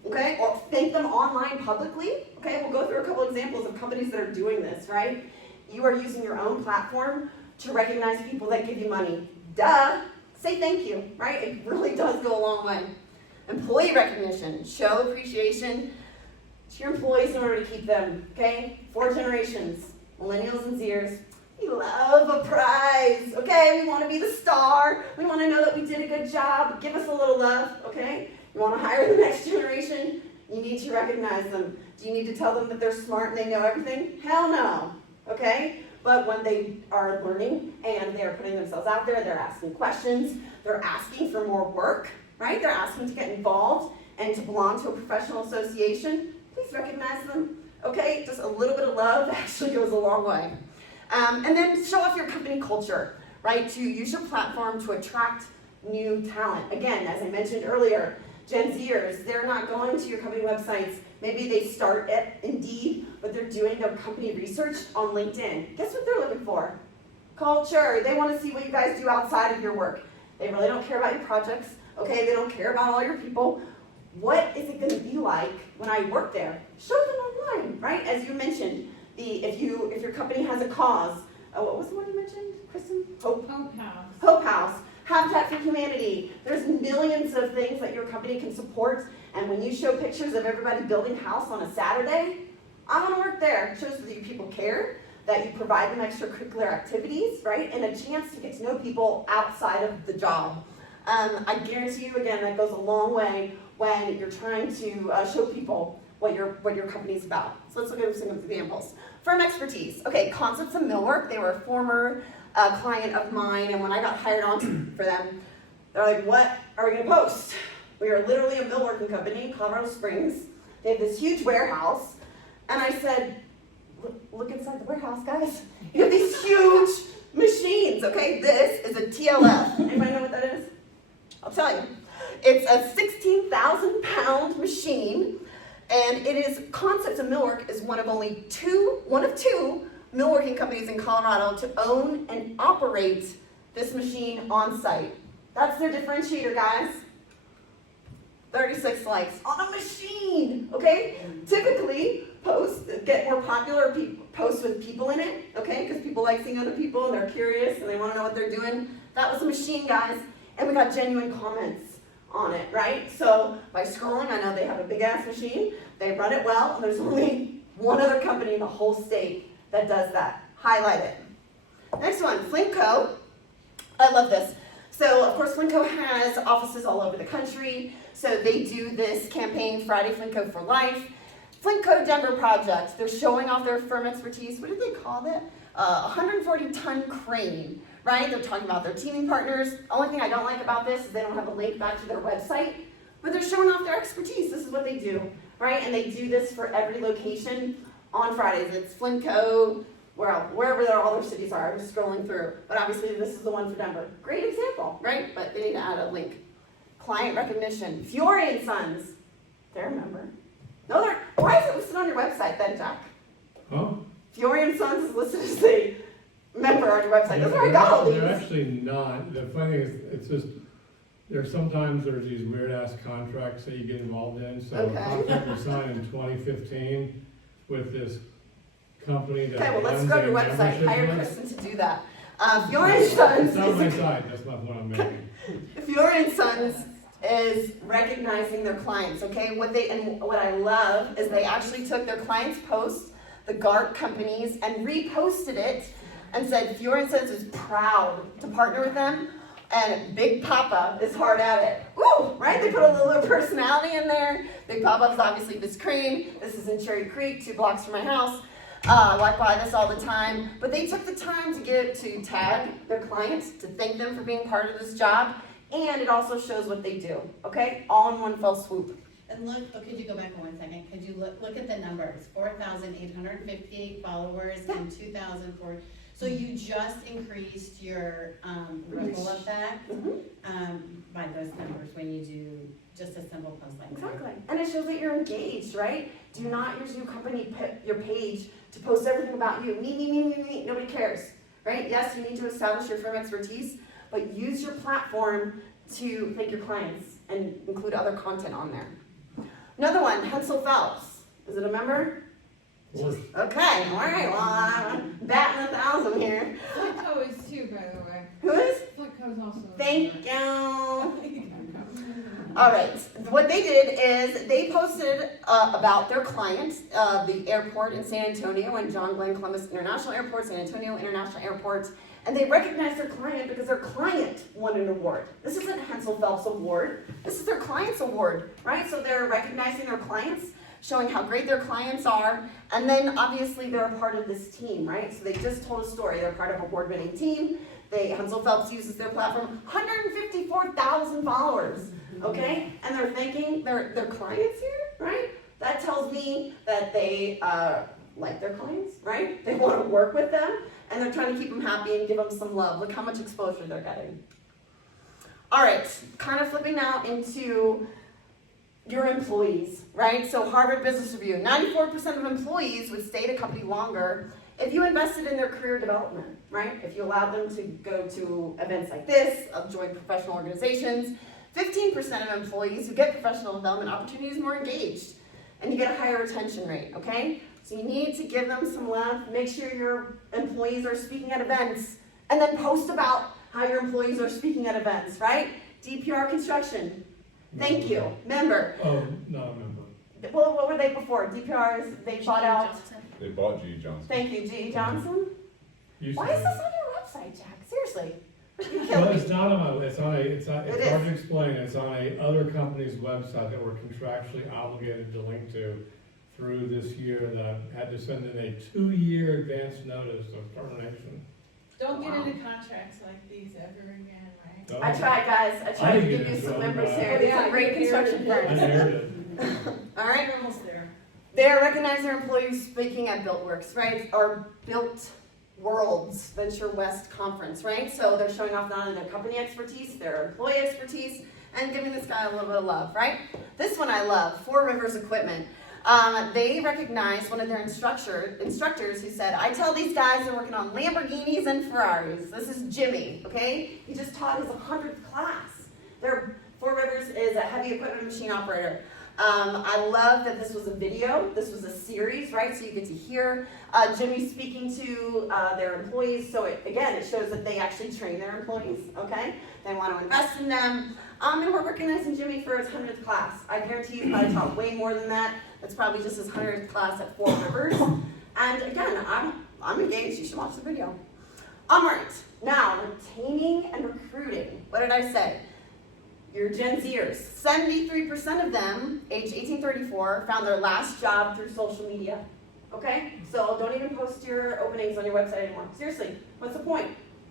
Okay, or thank them online publicly. Okay, we'll go through a couple examples of companies that are doing this, right? You are using your own platform to recognize people that give you money. Duh, say thank you, right? It really does go a long way. Employee recognition, show appreciation to your employees in order to keep them, okay? 4 generations, millennials and Zers. We love a prize, okay? We want to be the star. We want to know that we did a good job. Give us a little love, okay? You want to hire the next generation? You need to recognize them. Do you need to tell them that they're smart and they know everything? Hell no, okay? But when they are learning and they're putting themselves out there, they're asking questions, they're asking for more work, right? They're asking to get involved and to belong to a professional association. Please recognize them, okay? Just a little bit of love actually goes a long way. And then show off your company culture, right? To use your platform to attract new talent. Again, as I mentioned earlier, Gen Zers, they're not going to your company websites. Maybe they start at Indeed, but they're doing their company research on LinkedIn. Guess what they're looking for? Culture. They want to see what you guys do outside of your work. They really don't care about your projects, okay? They don't care about all your people. What is it going to be like when I work there? Show them online, right? As you mentioned, if your company has a cause, what was the one you mentioned, Kristen? Hope House. Hope House. Habitat for Humanity. There's millions of things that your company can support, and when you show pictures of everybody building house on a Saturday, I want to work there. It shows that you people care, that you provide them extracurricular activities, right, and a chance to get to know people outside of the job. I guarantee you, again, that goes a long way when you're trying to show people what your company's about. So let's look at some examples. Firm expertise. Okay, Concepts of Millwork. They were a former client of mine, and when I got hired on for them, they're like, what are we going to post? We are literally a millworking company in Colorado Springs. They have this huge warehouse, and I said, look inside the warehouse, guys. You have these huge machines, okay? This is a TLF. Anybody know what that is? I'll tell you. It's a 16,000-pound machine, and it is Concepts of Millwork is one of two millworking companies in Colorado to own and operate this machine on site. That's their differentiator, guys. 36 likes on a machine, okay? Typically, posts that get more popular posts with people in it, okay? Because people like seeing other people and they're curious and they want to know what they're doing. That was a machine, guys. And we got genuine comments on it, right? So by scrolling, I know they have a big ass machine. They run it well, and there's only one other company in the whole state that does that. Highlight it. Next one, Flintco. I love this. So, of course, Flintco has offices all over the country. So they do this campaign, Friday Flintco for Life. Flintco Denver Project. They're showing off their firm expertise. What did they call that? 140-ton crane, right? They're talking about their teaming partners. Only thing I don't like about this is they don't have a link back to their website, but they're showing off their expertise. This is what they do, right? And they do this for every location on Fridays. It's Flintco, wherever all their cities are. I'm just scrolling through. But obviously this is the one for Denver. Great example, right? But they need to add a link. Client recognition. Fiore & Sons. They're a member. No, they're. Why is it listed on your website then, Jack? Huh? Fiore & Sons is listed as a member on your website. That's where I got all these. They're actually not. The funny thing is, it's just, there's these weird ass contracts that you get involved in. So Okay. a contract was signed in 2015 with this company that Okay, well, let's runs go to a your website. membership Hire list. Kristen to do that. Fiore & Sons. It's on my site, that's not what I'm making. Fiore & Sons is recognizing their clients, okay? What I love is they actually took their clients' posts, the GARP companies, and reposted it and said Fiore & Sons is proud to partner with them, and Big Papa is hard at it. Woo, right? They put a little personality in there. Big Papa is obviously this crane. This is in Cherry Creek, 2 blocks from my house. I walk by this all the time, but they took the time to tag their clients, to thank them for being part of this job, and it also shows what they do, okay? All in one fell swoop. And look, could you go back 1 second? Could you look at the numbers? 4,858 followers and 2,004. So you just increased your ripple effect by those numbers when you do just a simple post like that. Exactly. And it shows that you're engaged, right? Do not use your company, your page to post everything about you. Me. Nobody cares, right? Yes, you need to establish your firm expertise, but use your platform to thank your clients and include other content on there. Another one, Hensel Phelps. Is it a member? Of course. Okay, all right, well, I'm batting 1,000 here. Flintco is too, by the way. Who is? Flintco is also. Thank you. All right, what they did is they posted about their client, the airport in San Antonio and John Glenn Columbus International Airport, San Antonio International Airport, and they recognized their client because their client won an award. This isn't a Hensel Phelps award, this is their client's award, right? So they're recognizing their clients, showing how great their clients are, and then obviously they're a part of this team, right? So they just told a story, they're part of an award-winning team. Hensel Phelps uses their platform, 154,000 followers, okay? And they're thanking their clients here, right? That tells me that they like their clients, right? They want to work with them, and they're trying to keep them happy and give them some love. Look how much exposure they're getting. All right, kind of flipping now into your employees, right? So Harvard Business Review, 94% of employees would stay at a company longer if you invested in their career development, right? If you allowed them to go to events like this, join professional organizations, 15% of employees who get professional development opportunities are more engaged, and you get a higher retention rate, okay? So you need to give them some love, make sure your employees are speaking at events, and then post about how your employees are speaking at events, right? DPR Construction, thank you, member. Oh, not a member. Well, what were they before? DPRs, they bought out, They bought G. Johnson. thank you, G. Johnson? Used Why to is be. this on your website, Jack? Seriously? You Well, killed me. it's not on my, it's It hard to explain, it's on a other company's website that we're contractually obligated to link to through this year that had to send in a 2-year advance notice of termination. Don't get Wow. into contracts like these ever again, right? So, I tried, guys. I tried to didn't give get you into some it, members but- here. These are great construction I firms. inherited. All right? We're almost there. They recognize their employees speaking at BuiltWorks, right? Or Built Worlds Venture West Conference, right? So they're showing off not only their company expertise, their employee expertise, and giving this guy a little bit of love, right? This one I love, Four Rivers Equipment. They recognized one of their instructors who said, I tell these guys they're working on Lamborghinis and Ferraris. This is Jimmy, okay? He just taught his 100th class. Four Rivers is a heavy equipment machine operator. I love that this was a video. This was a series, right? So you get to hear Jimmy speaking to their employees. So it shows that they actually train their employees, okay? They want to invest in them. And we're recognizing Jimmy for his 100th class. I guarantee he's probably taught way more than that. That's probably just his 100th class at Four Rivers. And again, I'm engaged. You should watch the video. All right. Now, retaining and recruiting. What did I say? Your Gen Zers. 73% of them, age 18-34, found their last job through social media. Okay? So don't even post your openings on your website anymore. Seriously, what's the point?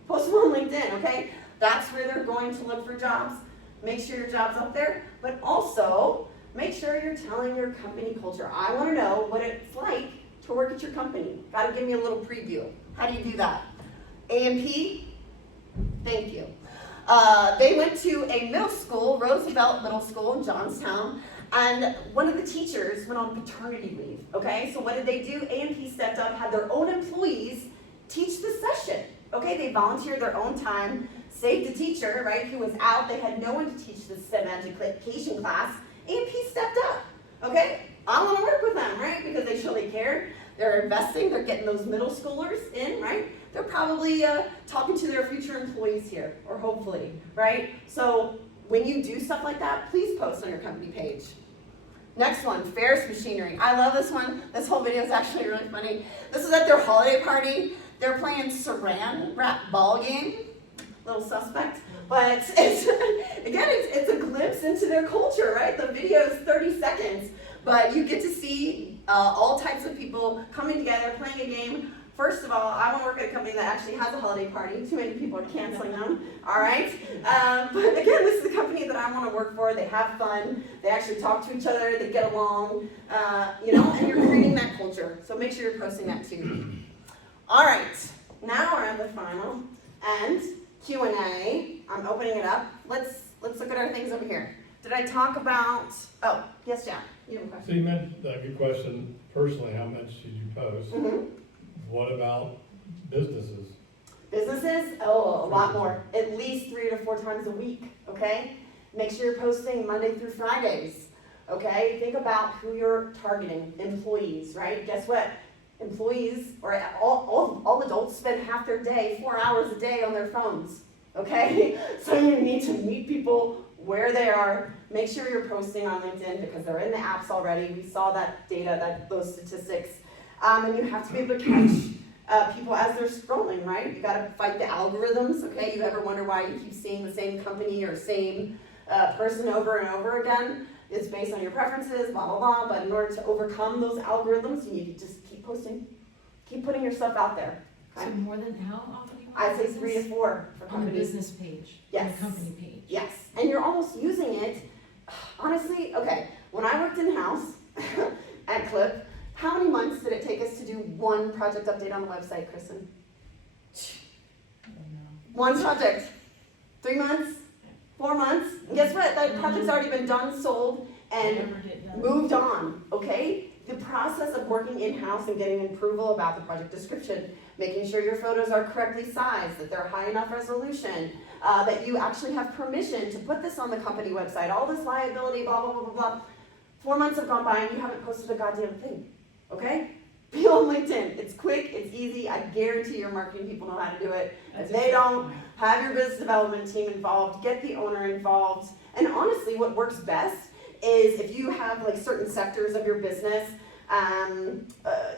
Post them on LinkedIn, okay? That's where they're going to look for jobs. Make sure your job's up there, but also make sure you're telling your company culture. I want to know what it's like to work at your company. Got to give me a little preview. How do you do that? A&P? Thank you. They went to a middle school, Roosevelt Middle School in Johnstown, and one of the teachers went on paternity leave, okay? So what did they do? A&P stepped up, had their own employees teach the session, okay? They volunteered their own time, saved the teacher, right, who was out. They had no one to teach the STEM education class. A&P stepped up, okay? I want to work with them, right, because they surely care. They're investing, they're getting those middle schoolers in, right? They're probably talking to their future employees here, or hopefully, right? So when you do stuff like that, please post on your company page. Next one, Ferris Machinery. I love this one. This whole video is actually really funny. This is at their holiday party. They're playing saran wrap ball game. Little suspect. But it's a glimpse into their culture, right? The video is 30 seconds. But you get to see all types of people coming together, playing a game. First of all, I want to work at a company that actually has a holiday party. Too many people are canceling them, all right? But again, this is the company that I want to work for. They have fun. They actually talk to each other. They get along, and you're creating that culture. So make sure you're posting that too. All right, now we're at the final and Q&A. I'm opening it up. Let's look at our things over here. Did I talk about, oh, yes, Jack, you have a question. So you mentioned a good question, personally, how much did you post? Mm-hmm. What about businesses? Businesses? Oh, a lot more. At least 3 to 4 times a week, okay? Make sure you're posting Monday through Fridays, okay? Think about who you're targeting, employees, right? Guess what? Employees, or all adults, spend half their day, 4 hours a day on their phones, okay? So you need to meet people where they are. Make sure you're posting on LinkedIn because they're in the apps already. We saw that data, those statistics. And you have to be able to catch people as they're scrolling, right? You got to fight the algorithms, okay? You ever wonder why you keep seeing the same company or same person over and over again? It's based on your preferences, blah, blah, blah. But in order to overcome those algorithms, you need to just keep posting. Keep putting your stuff out there. Okay? So more than how often do you I'd say business? 3 to 4 for On the companies. business page? Yes. On the company page? Yes. And you're almost using it, honestly, okay, when I worked in-house at Clip, how many months did it take us to do one project update on the website, Kristen? I don't know. One project. 3 months? 4 months? And guess what? That project's already been done, sold, and Never did that. moved on, okay? The process of working in-house and getting approval about the project description, making sure your photos are correctly sized, that they're high enough resolution, that you actually have permission to put this on the company website, all this liability, blah, blah, blah, blah, blah. 4 months have gone by and you haven't posted a goddamn thing, okay? Be on LinkedIn. It's quick, it's easy. I guarantee your marketing people know how to do it. That's If a they good don't, point. have your business development team involved, get the owner involved. And honestly, what works best is if you have like certain sectors of your business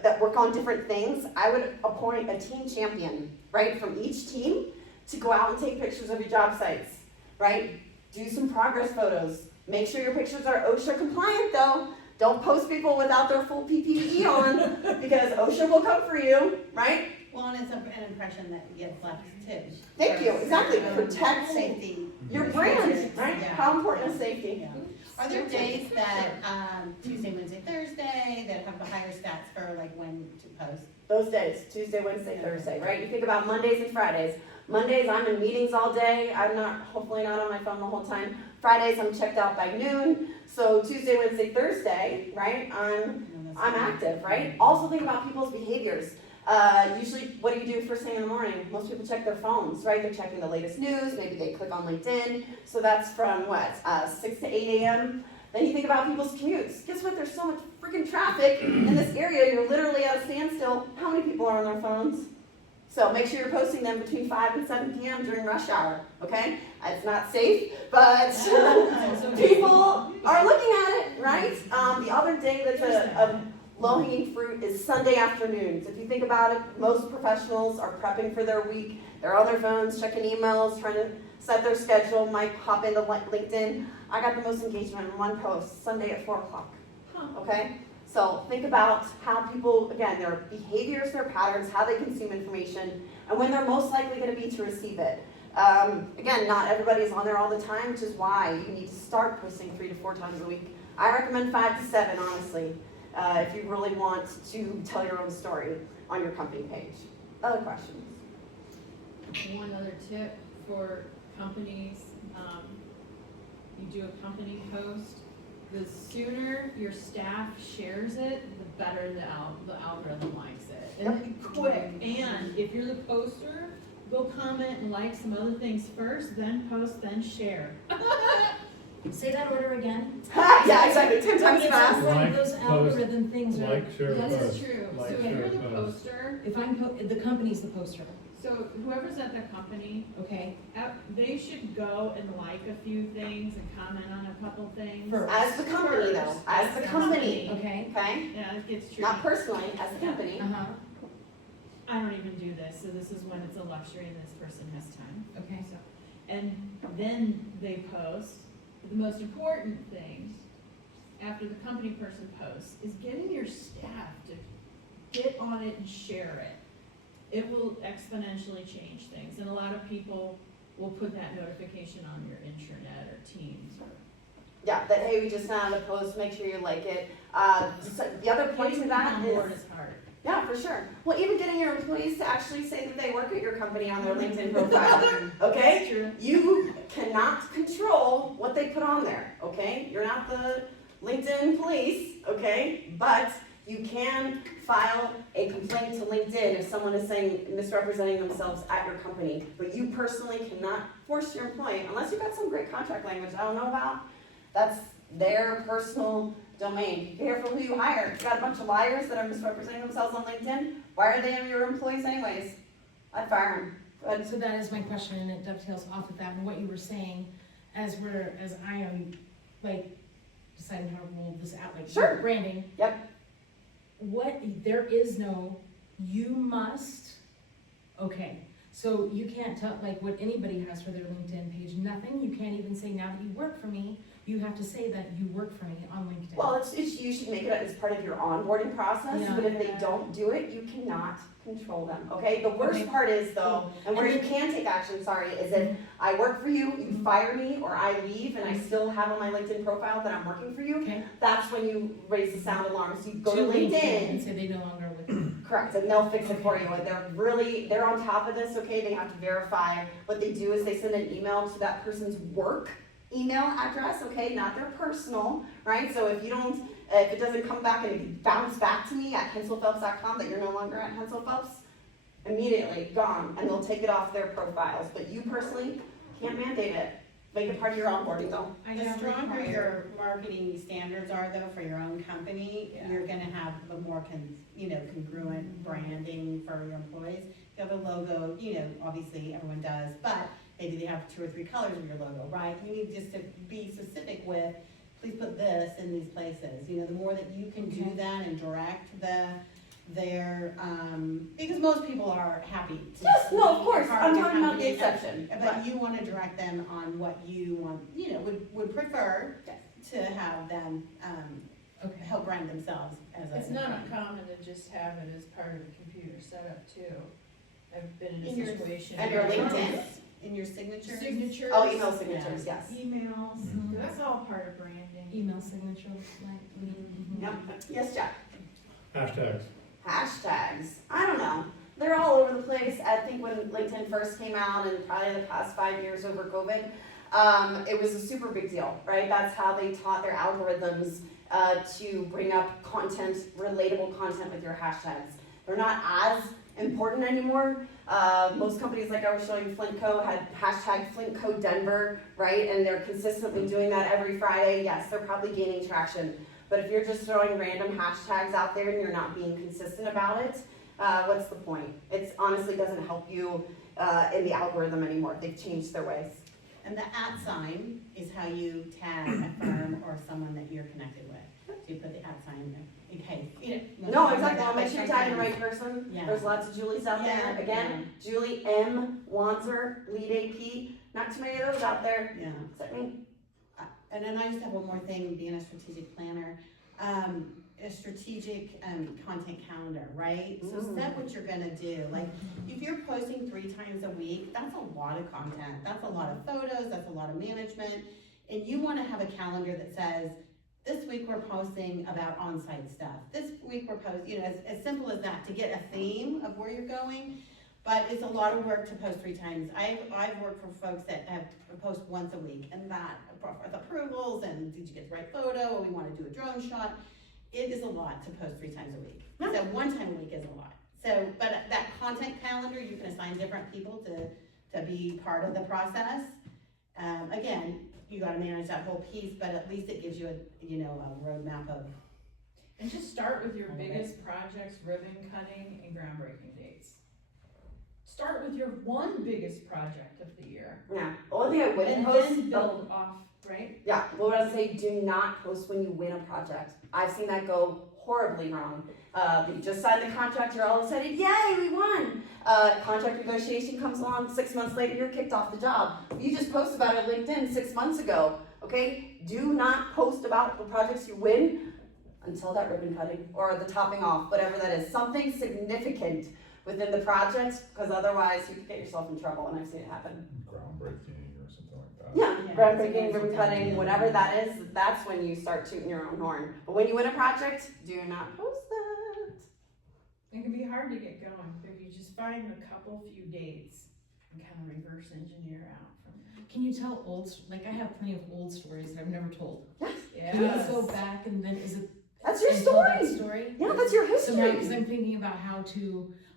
that work on different things, I would appoint a team champion, right, from each team to go out and take pictures of your job sites, right? Do some progress photos. Make sure your pictures are OSHA compliant though. Don't post people without their full PPE on because OSHA will come for you, right? Well, and it's an impression that gets left too. Thank you, exactly. So, Protect safety. your brand, right? Yeah. How important is safety? Yeah. Are there days that, Tuesday, Wednesday, Thursday, that have the higher stats for like when to post? Those days, Tuesday, Wednesday, Thursday, right? You think about Mondays and Fridays. Mondays, I'm in meetings all day. I'm hopefully not on my phone the whole time. Fridays, I'm checked out by noon. So Tuesday, Wednesday, Thursday, right, I'm active, right? Also think about people's behaviors. Usually, what do you do first thing in the morning? Most people check their phones, right? They're checking the latest news, maybe they click on LinkedIn. So that's from 6 to 8 a.m. Then you think about people's commutes. Guess what? There's so much freaking traffic in this area, you're literally at a standstill. How many people are on their phones? So make sure you're posting them between 5 and 7 p.m. during rush hour, okay? It's not safe, but people are looking at it, right? The other day that's a low-hanging fruit is Sunday afternoons. If you think about it, most professionals are prepping for their week. They're on their phones, checking emails, trying to set their schedule, might hop into LinkedIn. I got the most engagement in one post, Sunday at 4 o'clock, okay? So think about how people, again, their behaviors, their patterns, how they consume information, and when they're most likely going to be to receive it. Again, not everybody is on there all the time, which is why you need to start posting 3 to 4 times a week. I recommend 5 to 7, honestly, if you really want to tell your own story on your company page. Other questions? One other tip for companies, you do a company post, the sooner your staff shares it, the better the algorithm likes it. And quick, and if you're the poster, go comment and like some other things first, then post, then share. Say that order again. Yeah, exactly, 10 times It's fast. one Like, of those algorithm things, right? Like, share, That post. is true. Like, So if share, you're the post. poster, If I'm, the company's the poster, so whoever's at the company, okay? they should go and like a few things and comment on a couple things. First. As the company, though, as the company, Okay? okay? Yeah, it gets tricky. Not personally, as the company. Uh-huh, I don't even do this, so this is when it's a luxury and this person has time. okay. So, and then they post. The most important thing after the company person posts is getting your staff to get on it and share it. It will exponentially change things, and a lot of people will put that notification on your intranet or Teams or. Yeah, that, hey, we just found a post, make sure you like it. So the other point to Getting that on is, board is hard. yeah, for sure. Well, even getting your employees to actually say that they work at your company on their LinkedIn profile, okay? That's true. You cannot control what they put on there, okay? You're not the LinkedIn police, okay? But you can file a complaint to LinkedIn if someone is saying, misrepresenting themselves at your company. But you personally cannot force your employee, unless you've got some great contract language I don't know about, that's their personal domain. Be careful who you hire. If you got a bunch of liars that are misrepresenting themselves on LinkedIn, why are they your employees anyways? I'd fire them. But So that is my question, and it dovetails off of that, and what you were saying, as I am, like, deciding how to roll this out, like, Sure. branding. Yep. There is no, you must, okay, so you can't tell, like, what anybody has for their LinkedIn page, nothing, you can't even say, now that you work for me, you have to say that you work for me on LinkedIn. well, you should make it as part of your onboarding process, Yeah. but if they don't do it, you cannot control them, okay? The worst Okay. part is though, and where you can take action, sorry, is if I work for you, you fire me, or I leave and I still have on my LinkedIn profile that I'm working for you, Okay. that's when you raise the sound alarm. So you go to And LinkedIn, say they no longer with me. correct, and they'll fix it for you. And they're on top of this, okay? They have to verify. What they do is they send an email to that person's work email address, okay, not their personal, right? So if it doesn't come back and it bounce back to me at henselphelps.com that you're no longer at Hensel Phelps, immediately gone, and they'll take it off their profiles. But you personally can't mandate it. Make it part of your onboarding though. The stronger your marketing standards are though for your own company, you're gonna have the more congruent branding for your employees. You have a logo, obviously everyone does, but maybe they have 2 or 3 colors of your logo, right? You need just to be specific with, please put this in these places. The more that you can do that and direct because most people are happy to. Yes, no, of course, part I'm your talking about the company, exception. But you wanna direct them on what you want, would prefer to have them, Okay. help brand themselves as a. It's not uncommon to just have it as part of a computer setup too. I've been in In your- a situation. And your where- LinkedIn? In your signature? Signatures. Oh, email signatures, yes. Emails, Mhm. that's all part of branding. Email signature, like, mhm. Yep. Yes, Jack. Hashtags. Hashtags. I don't know. They're all over the place. I think when LinkedIn first came out and probably the past 5 years over COVID, it was a super big deal, right? That's how they taught their algorithms to bring up content, relatable content with your hashtags. They're not as important anymore. Most companies, like I was showing, Flintco had hashtag Flintco Denver, right? And they're consistently doing that every Friday. Yes, they're probably gaining traction. But if you're just throwing random hashtags out there and you're not being consistent about it, what's the point? It honestly doesn't help you in the algorithm anymore. They've changed their ways. And the @ sign is how you tag a firm or someone that you're connected with. So you put the @ sign there in case, No, exactly. I'll make sure you're tagging the right person. Yeah. There's lots of Julies out Yeah, there. Again, yeah. Julie M. Wanzer, lead AP. Not too many of those out there. Yeah. Except me. And then I just have one more thing, being a strategic planner, a strategic content calendar, right? So set what you're gonna do. Like, if you're posting 3 times a week, that's a lot of content. That's a lot of photos, that's a lot of management. And you wanna have a calendar that says, this week we're posting about on-site stuff. This week we're posting, as simple as that, to get a theme of where you're going. But it's a lot of work to post 3 times. I've worked for folks that have post once a week, and that with approvals and did you get the right photo, or we want to do a drone shot. It is a lot to post 3 times a week. Yeah. So 1 time a week is a lot. So, but that content calendar, you can assign different people to be part of the process. Again, you got to manage that whole piece, but at least it gives you a roadmap of. And just start with your biggest projects, ribbon cutting and groundbreaking dates. Start with your one biggest project of the year. Yeah. The only thing I wouldn't And post. then build off, right? Yeah. What would I say? Do not post when you win a project. I've seen that go horribly wrong. You just signed the contract, you're all excited, yay, we won! Contract negotiation comes along, 6 months later, you're kicked off the job. You just posted about it on LinkedIn 6 months ago, okay? Do not post about the projects you win until that ribbon cutting or the topping off, whatever that is. Something significant within the project, because otherwise you could get yourself in trouble, and I've seen it happen. Groundbreaking or something like that. Yeah, Yeah, groundbreaking, it's ribbon amazing. cutting, whatever that is, that's when you start tooting your own horn. But when you win a project, do not post that. It can be hard to get going, but if you just find a few dates and kind of reverse engineer out from there. Can you tell I have plenty of old stories that I've never told. Yes. Can you go back and then That's your and tell that story. story? Yeah, that's your So now, because history. I'm thinking about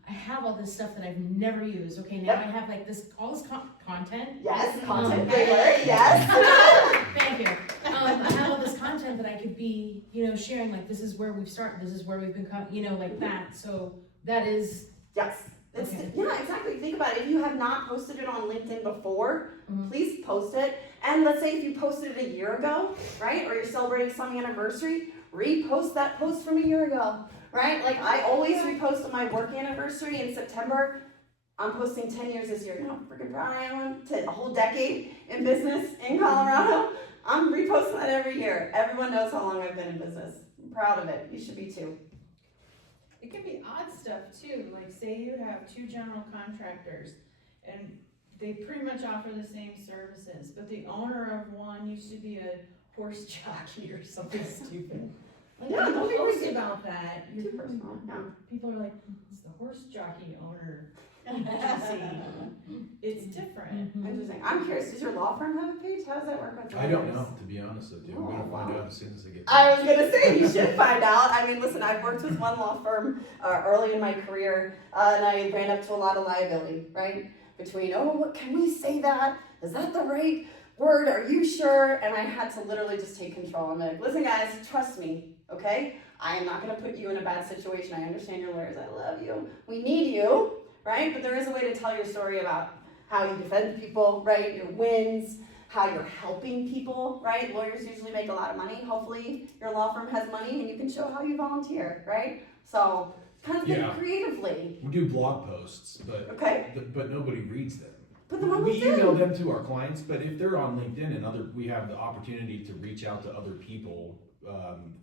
I have all this stuff that I've never used. Okay, now Yep. I have all this content. Yes, content, Um, great word, yes. Thank you. I have all this content that I could be, sharing, like, this is where we've started, this is where we've been, like that. So that is, Yes. It's, Okay. Yeah, exactly. Think about it. If you have not posted it on LinkedIn before, Mhm. please post it. And let's say if you posted it a year ago, right? Or you're celebrating some anniversary, repost that post from a year ago, right? Like I always repost on my work anniversary in September. I'm posting 10 years this year. You know how freaking proud I am to a whole decade in business in Colorado. I'm reposting that every year. Everyone knows how long I've been in business. I'm proud of it. You should be too. It can be odd stuff too, like say you have 2 general contractors and they pretty much offer the same services, but the owner of one used to be a horse jockey or something stupid. Like Yeah, when don't you be post ridiculous. about that, Too personal. Yeah. people are like, it's the horse jockey owner agency. It's different. Interesting. I'm curious, does your law firm have a page? How does that work with I don't lawyers? know, to be honest with you. I'm gonna find out as soon as I get. I was gonna say, you should find out. I mean, listen, I've worked with one law firm early in my career, and I ran up to a lot of liability, right? Between, what can we say that? Is that the right word? Are you sure? And I had to literally just take control. I'm like, listen guys, trust me, okay? I am not gonna put you in a bad situation. I understand your lawyers. I love you. We need you, right? But there is a way to tell your story about how you defend people, right? Your wins, how you're helping people, right? Lawyers usually make a lot of money. Hopefully your law firm has money and you can show how you volunteer, right? So kind of think Yeah. creatively, We do blog posts, but okay? but nobody reads them. Put them on We LinkedIn. email them to our clients, but if they're on LinkedIn and we have the opportunity to reach out to other people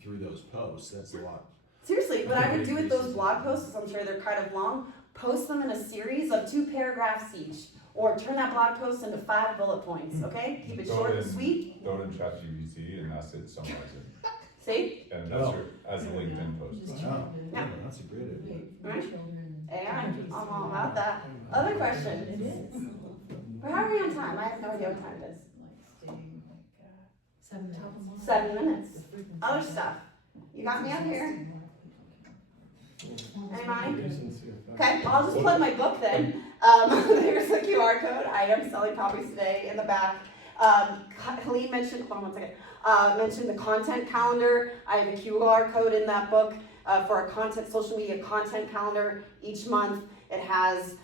through those posts. That's a lot. Seriously, what I would do with those blog posts, I'm sure they're kind of long, post them in a series of 2 paragraphs each. Or turn that blog post into 5 bullet points, okay? Keep it short and sweet. Throw it in ChatGPT and ask it to summarize it. See? And that's as a LinkedIn post. Wow. Yeah. That's a great idea. Right? AI, I'm all about that. Other question. It is. Or how are we on time? I have no idea what time it is. 7 minutes. 7 minutes. Other stuff. You got me up here. Anybody? Recency effect. Okay, I'll just plug my book then. There's the QR code, items, selling copies today in the back. Helene mentioned, hold on one second, mentioned the content calendar. I have a QR code in that book for a social media content calendar each month. It has,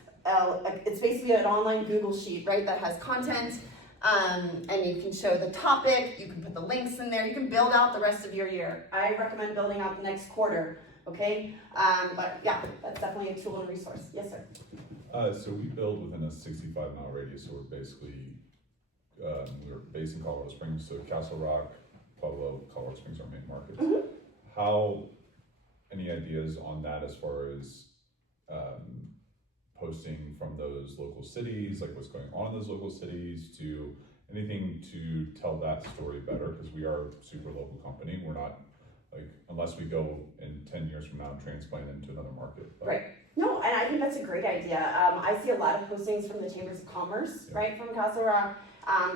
it's basically an online Google sheet, right, that has content. And you can show the topic, you can put the links in there, you can build out the rest of your year. I recommend building out the next quarter, okay? But yeah, that's definitely a tool and resource. Yes, sir. So we build within a 65-mile radius, so we're basically, we're based in Colorado Springs, so Castle Rock, Pueblo, Colorado Springs are main markets. Mm-hmm. How, any ideas on that as far as posting from those local cities, like what's going on in those local cities, to anything to tell that story better? Because we are a super local company. We're not, like, unless we go in 10 years from now, transplant into another market. But Right. No, and I think that's a great idea. I see a lot of postings from the Chambers of Commerce, Yeah. right, from Castle Rock.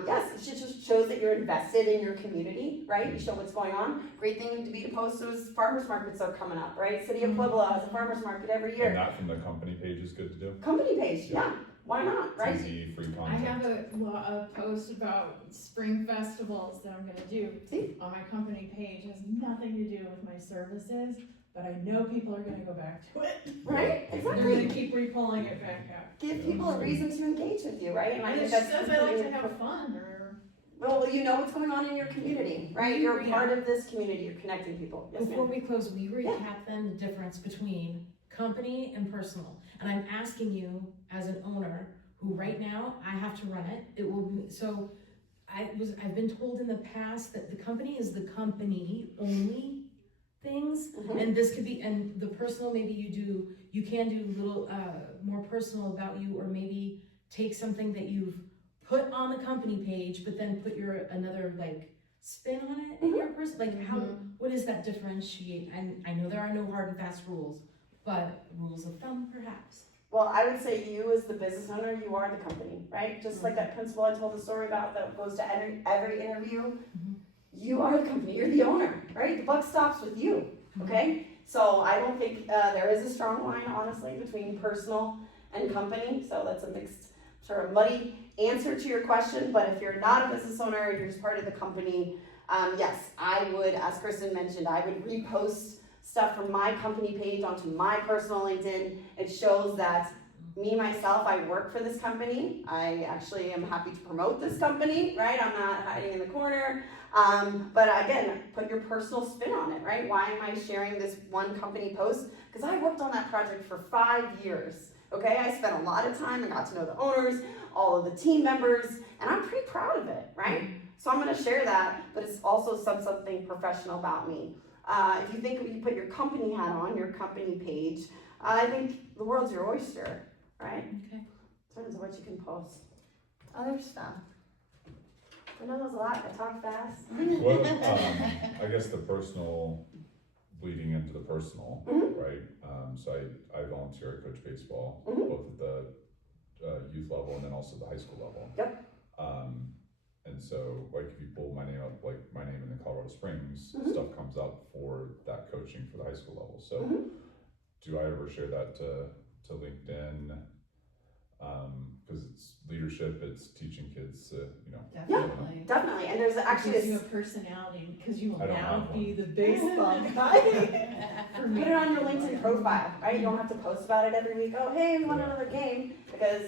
Yes, it just shows that you're invested in your community, right? You show what's going on. Great thing to be to post those farmers markets are coming up, right? City of Pueblo has a farmers market every And year. that from the company page is good to do. Company page, yeah, why not, It's right? easy, free I content. have a post about spring festivals that I'm gonna do See? on my company page. It has nothing to do with my services, but I know people are gonna go back to it. Right, They're gonna exactly. keep repulling it back out. Give people a reason to engage with you, right? And I And think it that's says I like to completely- have fun, or Well, you know what's going on in your community, right? You're a Yeah. part of this community, you're connecting people. Yes, Before ma'am. we close, will you recap then the difference between company and personal? And I'm asking you as an owner, who right now, I have to run it, it will be, so I've been told in the past that the company is the company only things, Mhm. and this could be, and the personal, maybe you can do little, more personal about you, or maybe take something that you've put on the company page, but then put another like spin on it in your person, like how, what does that differentiate? I know there are no hard and fast rules, but rules of thumb perhaps. Well, I would say you as the business owner, you are the company, right? Just like that principal I told the story about that goes to every interview. You are the company, you're the owner, right? The buck stops with you, okay? So I don't think there is a strong line, honestly, between personal and company. So that's a mixed, sort of muddy answer to your question. But if you're not a business owner, you're just part of the company, yes, I would, as Kristen mentioned, I would repost stuff from my company page onto my personal LinkedIn. It shows that me, myself, I work for this company. I actually am happy to promote this company, right? I'm not hiding in the corner. But again, put your personal spin on it, right? Why am I sharing this one company post? Because I worked on that project for 5 years, okay? I spent a lot of time and got to know the owners, all of the team members, and I'm pretty proud of it, right? So I'm gonna share that, but it's also something professional about me. If you think if you put your company hat on, your company page, I think the world's your oyster, right? Okay. In terms of what you can post. Other stuff. I know there's a lot, I talk fast. Well, I guess the personal bleeding into the personal, right? So I volunteer, I coach baseball, both at the youth level and then also the high school level. Yep. And so, like, if you pull my name up, like my name in the Colorado Springs, stuff comes up for that coaching for the high school level. So, do I ever share that to LinkedIn? Because it's leadership, it's teaching kids, definitely. Definitely, and there's It actually gives a you a personality, because you will I don't now have be one. the baseball guy. For me. Put it on your LinkedIn profile, right? You don't have to post about it every week. Oh, hey, we won another game, because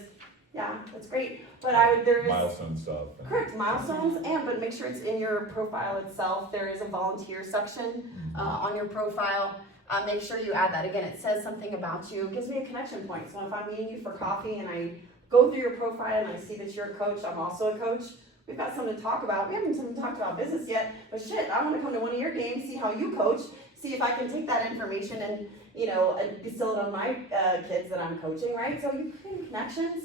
yeah, that's great. But there is milestone stuff. correct milestones, but make sure it's in your profile itself. There is a volunteer section on your profile. Make sure you add that. Again, it says something about you. It gives me a connection point. So if I'm meeting you for coffee and I go through your profile and I see that you're a coach, I'm also a coach. We've got something to talk about. We haven't even talked about business yet, but shit, I want to come to one of your games, see how you coach, see if I can take that information and and distill it on my kids that I'm coaching, right? So you create connections,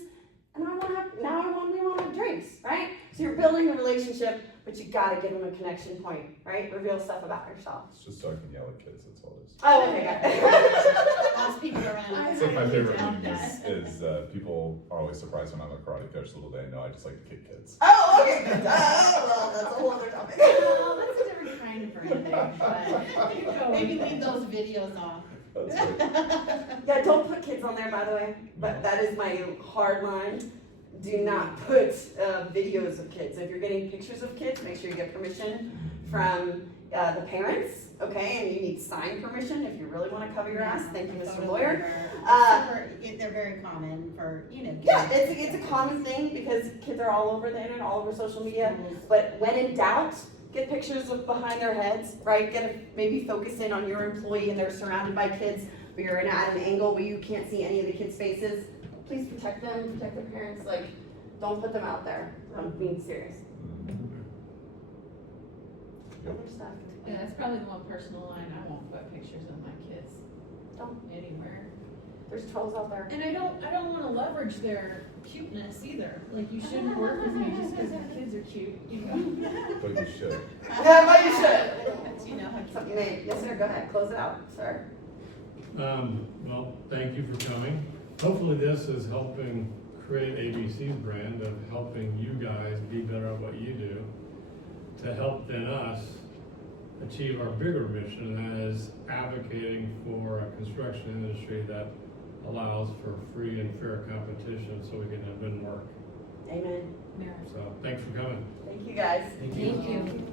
and we want to have drinks, right? So you're building a relationship, but you gotta give them a connection point, right? Reveal stuff about yourself. It's just so I can yell at kids, that's all it is. Oh, okay, got it. Lots of people around. I It's like my highly favorite doubt meme that. is people are always surprised when I'm a karate coach. Little they know I just like to kick kids. Oh, okay, good. Well, that's a whole other topic. Well, that's a different kind of branding, but. Maybe leave those videos off. That's right. Yeah, don't put kids on there, by the way, but that is my hard line. Do not put videos of kids. If you're getting pictures of kids, make sure you get permission from the parents, okay? And you need signed permission if you really want to cover your ass. Thank you, Mr. Photo Lawyer. waiver. They're very common for, Yeah, it's a common thing because kids are all over the internet, all over social media. But when in doubt, get pictures of behind their heads, right? Maybe focus in on your employee and they're surrounded by kids, but you're at an angle where you can't see any of the kids' faces. Please protect them, protect their parents. Like, don't put them out there. I'm being serious. Yep. Other stuff. Yeah, that's probably the one personal line. I won't put pictures of my kids Don't. anywhere. There's trolls out there. And I don't wanna leverage their cuteness either. Like, you shouldn't work with me just because my kids are cute, you know? But you should. Yeah, but you should. You know, Something made. Yes, sir. Go ahead. Close it out, sir. Well, thank you for coming. Hopefully this is helping create ABC's brand of helping you guys be better at what you do to help then us achieve our bigger mission, and that is advocating for a construction industry that allows for free and fair competition so we can win work. Amen. So thanks for coming. Thank you, guys. Thank you. Thank you.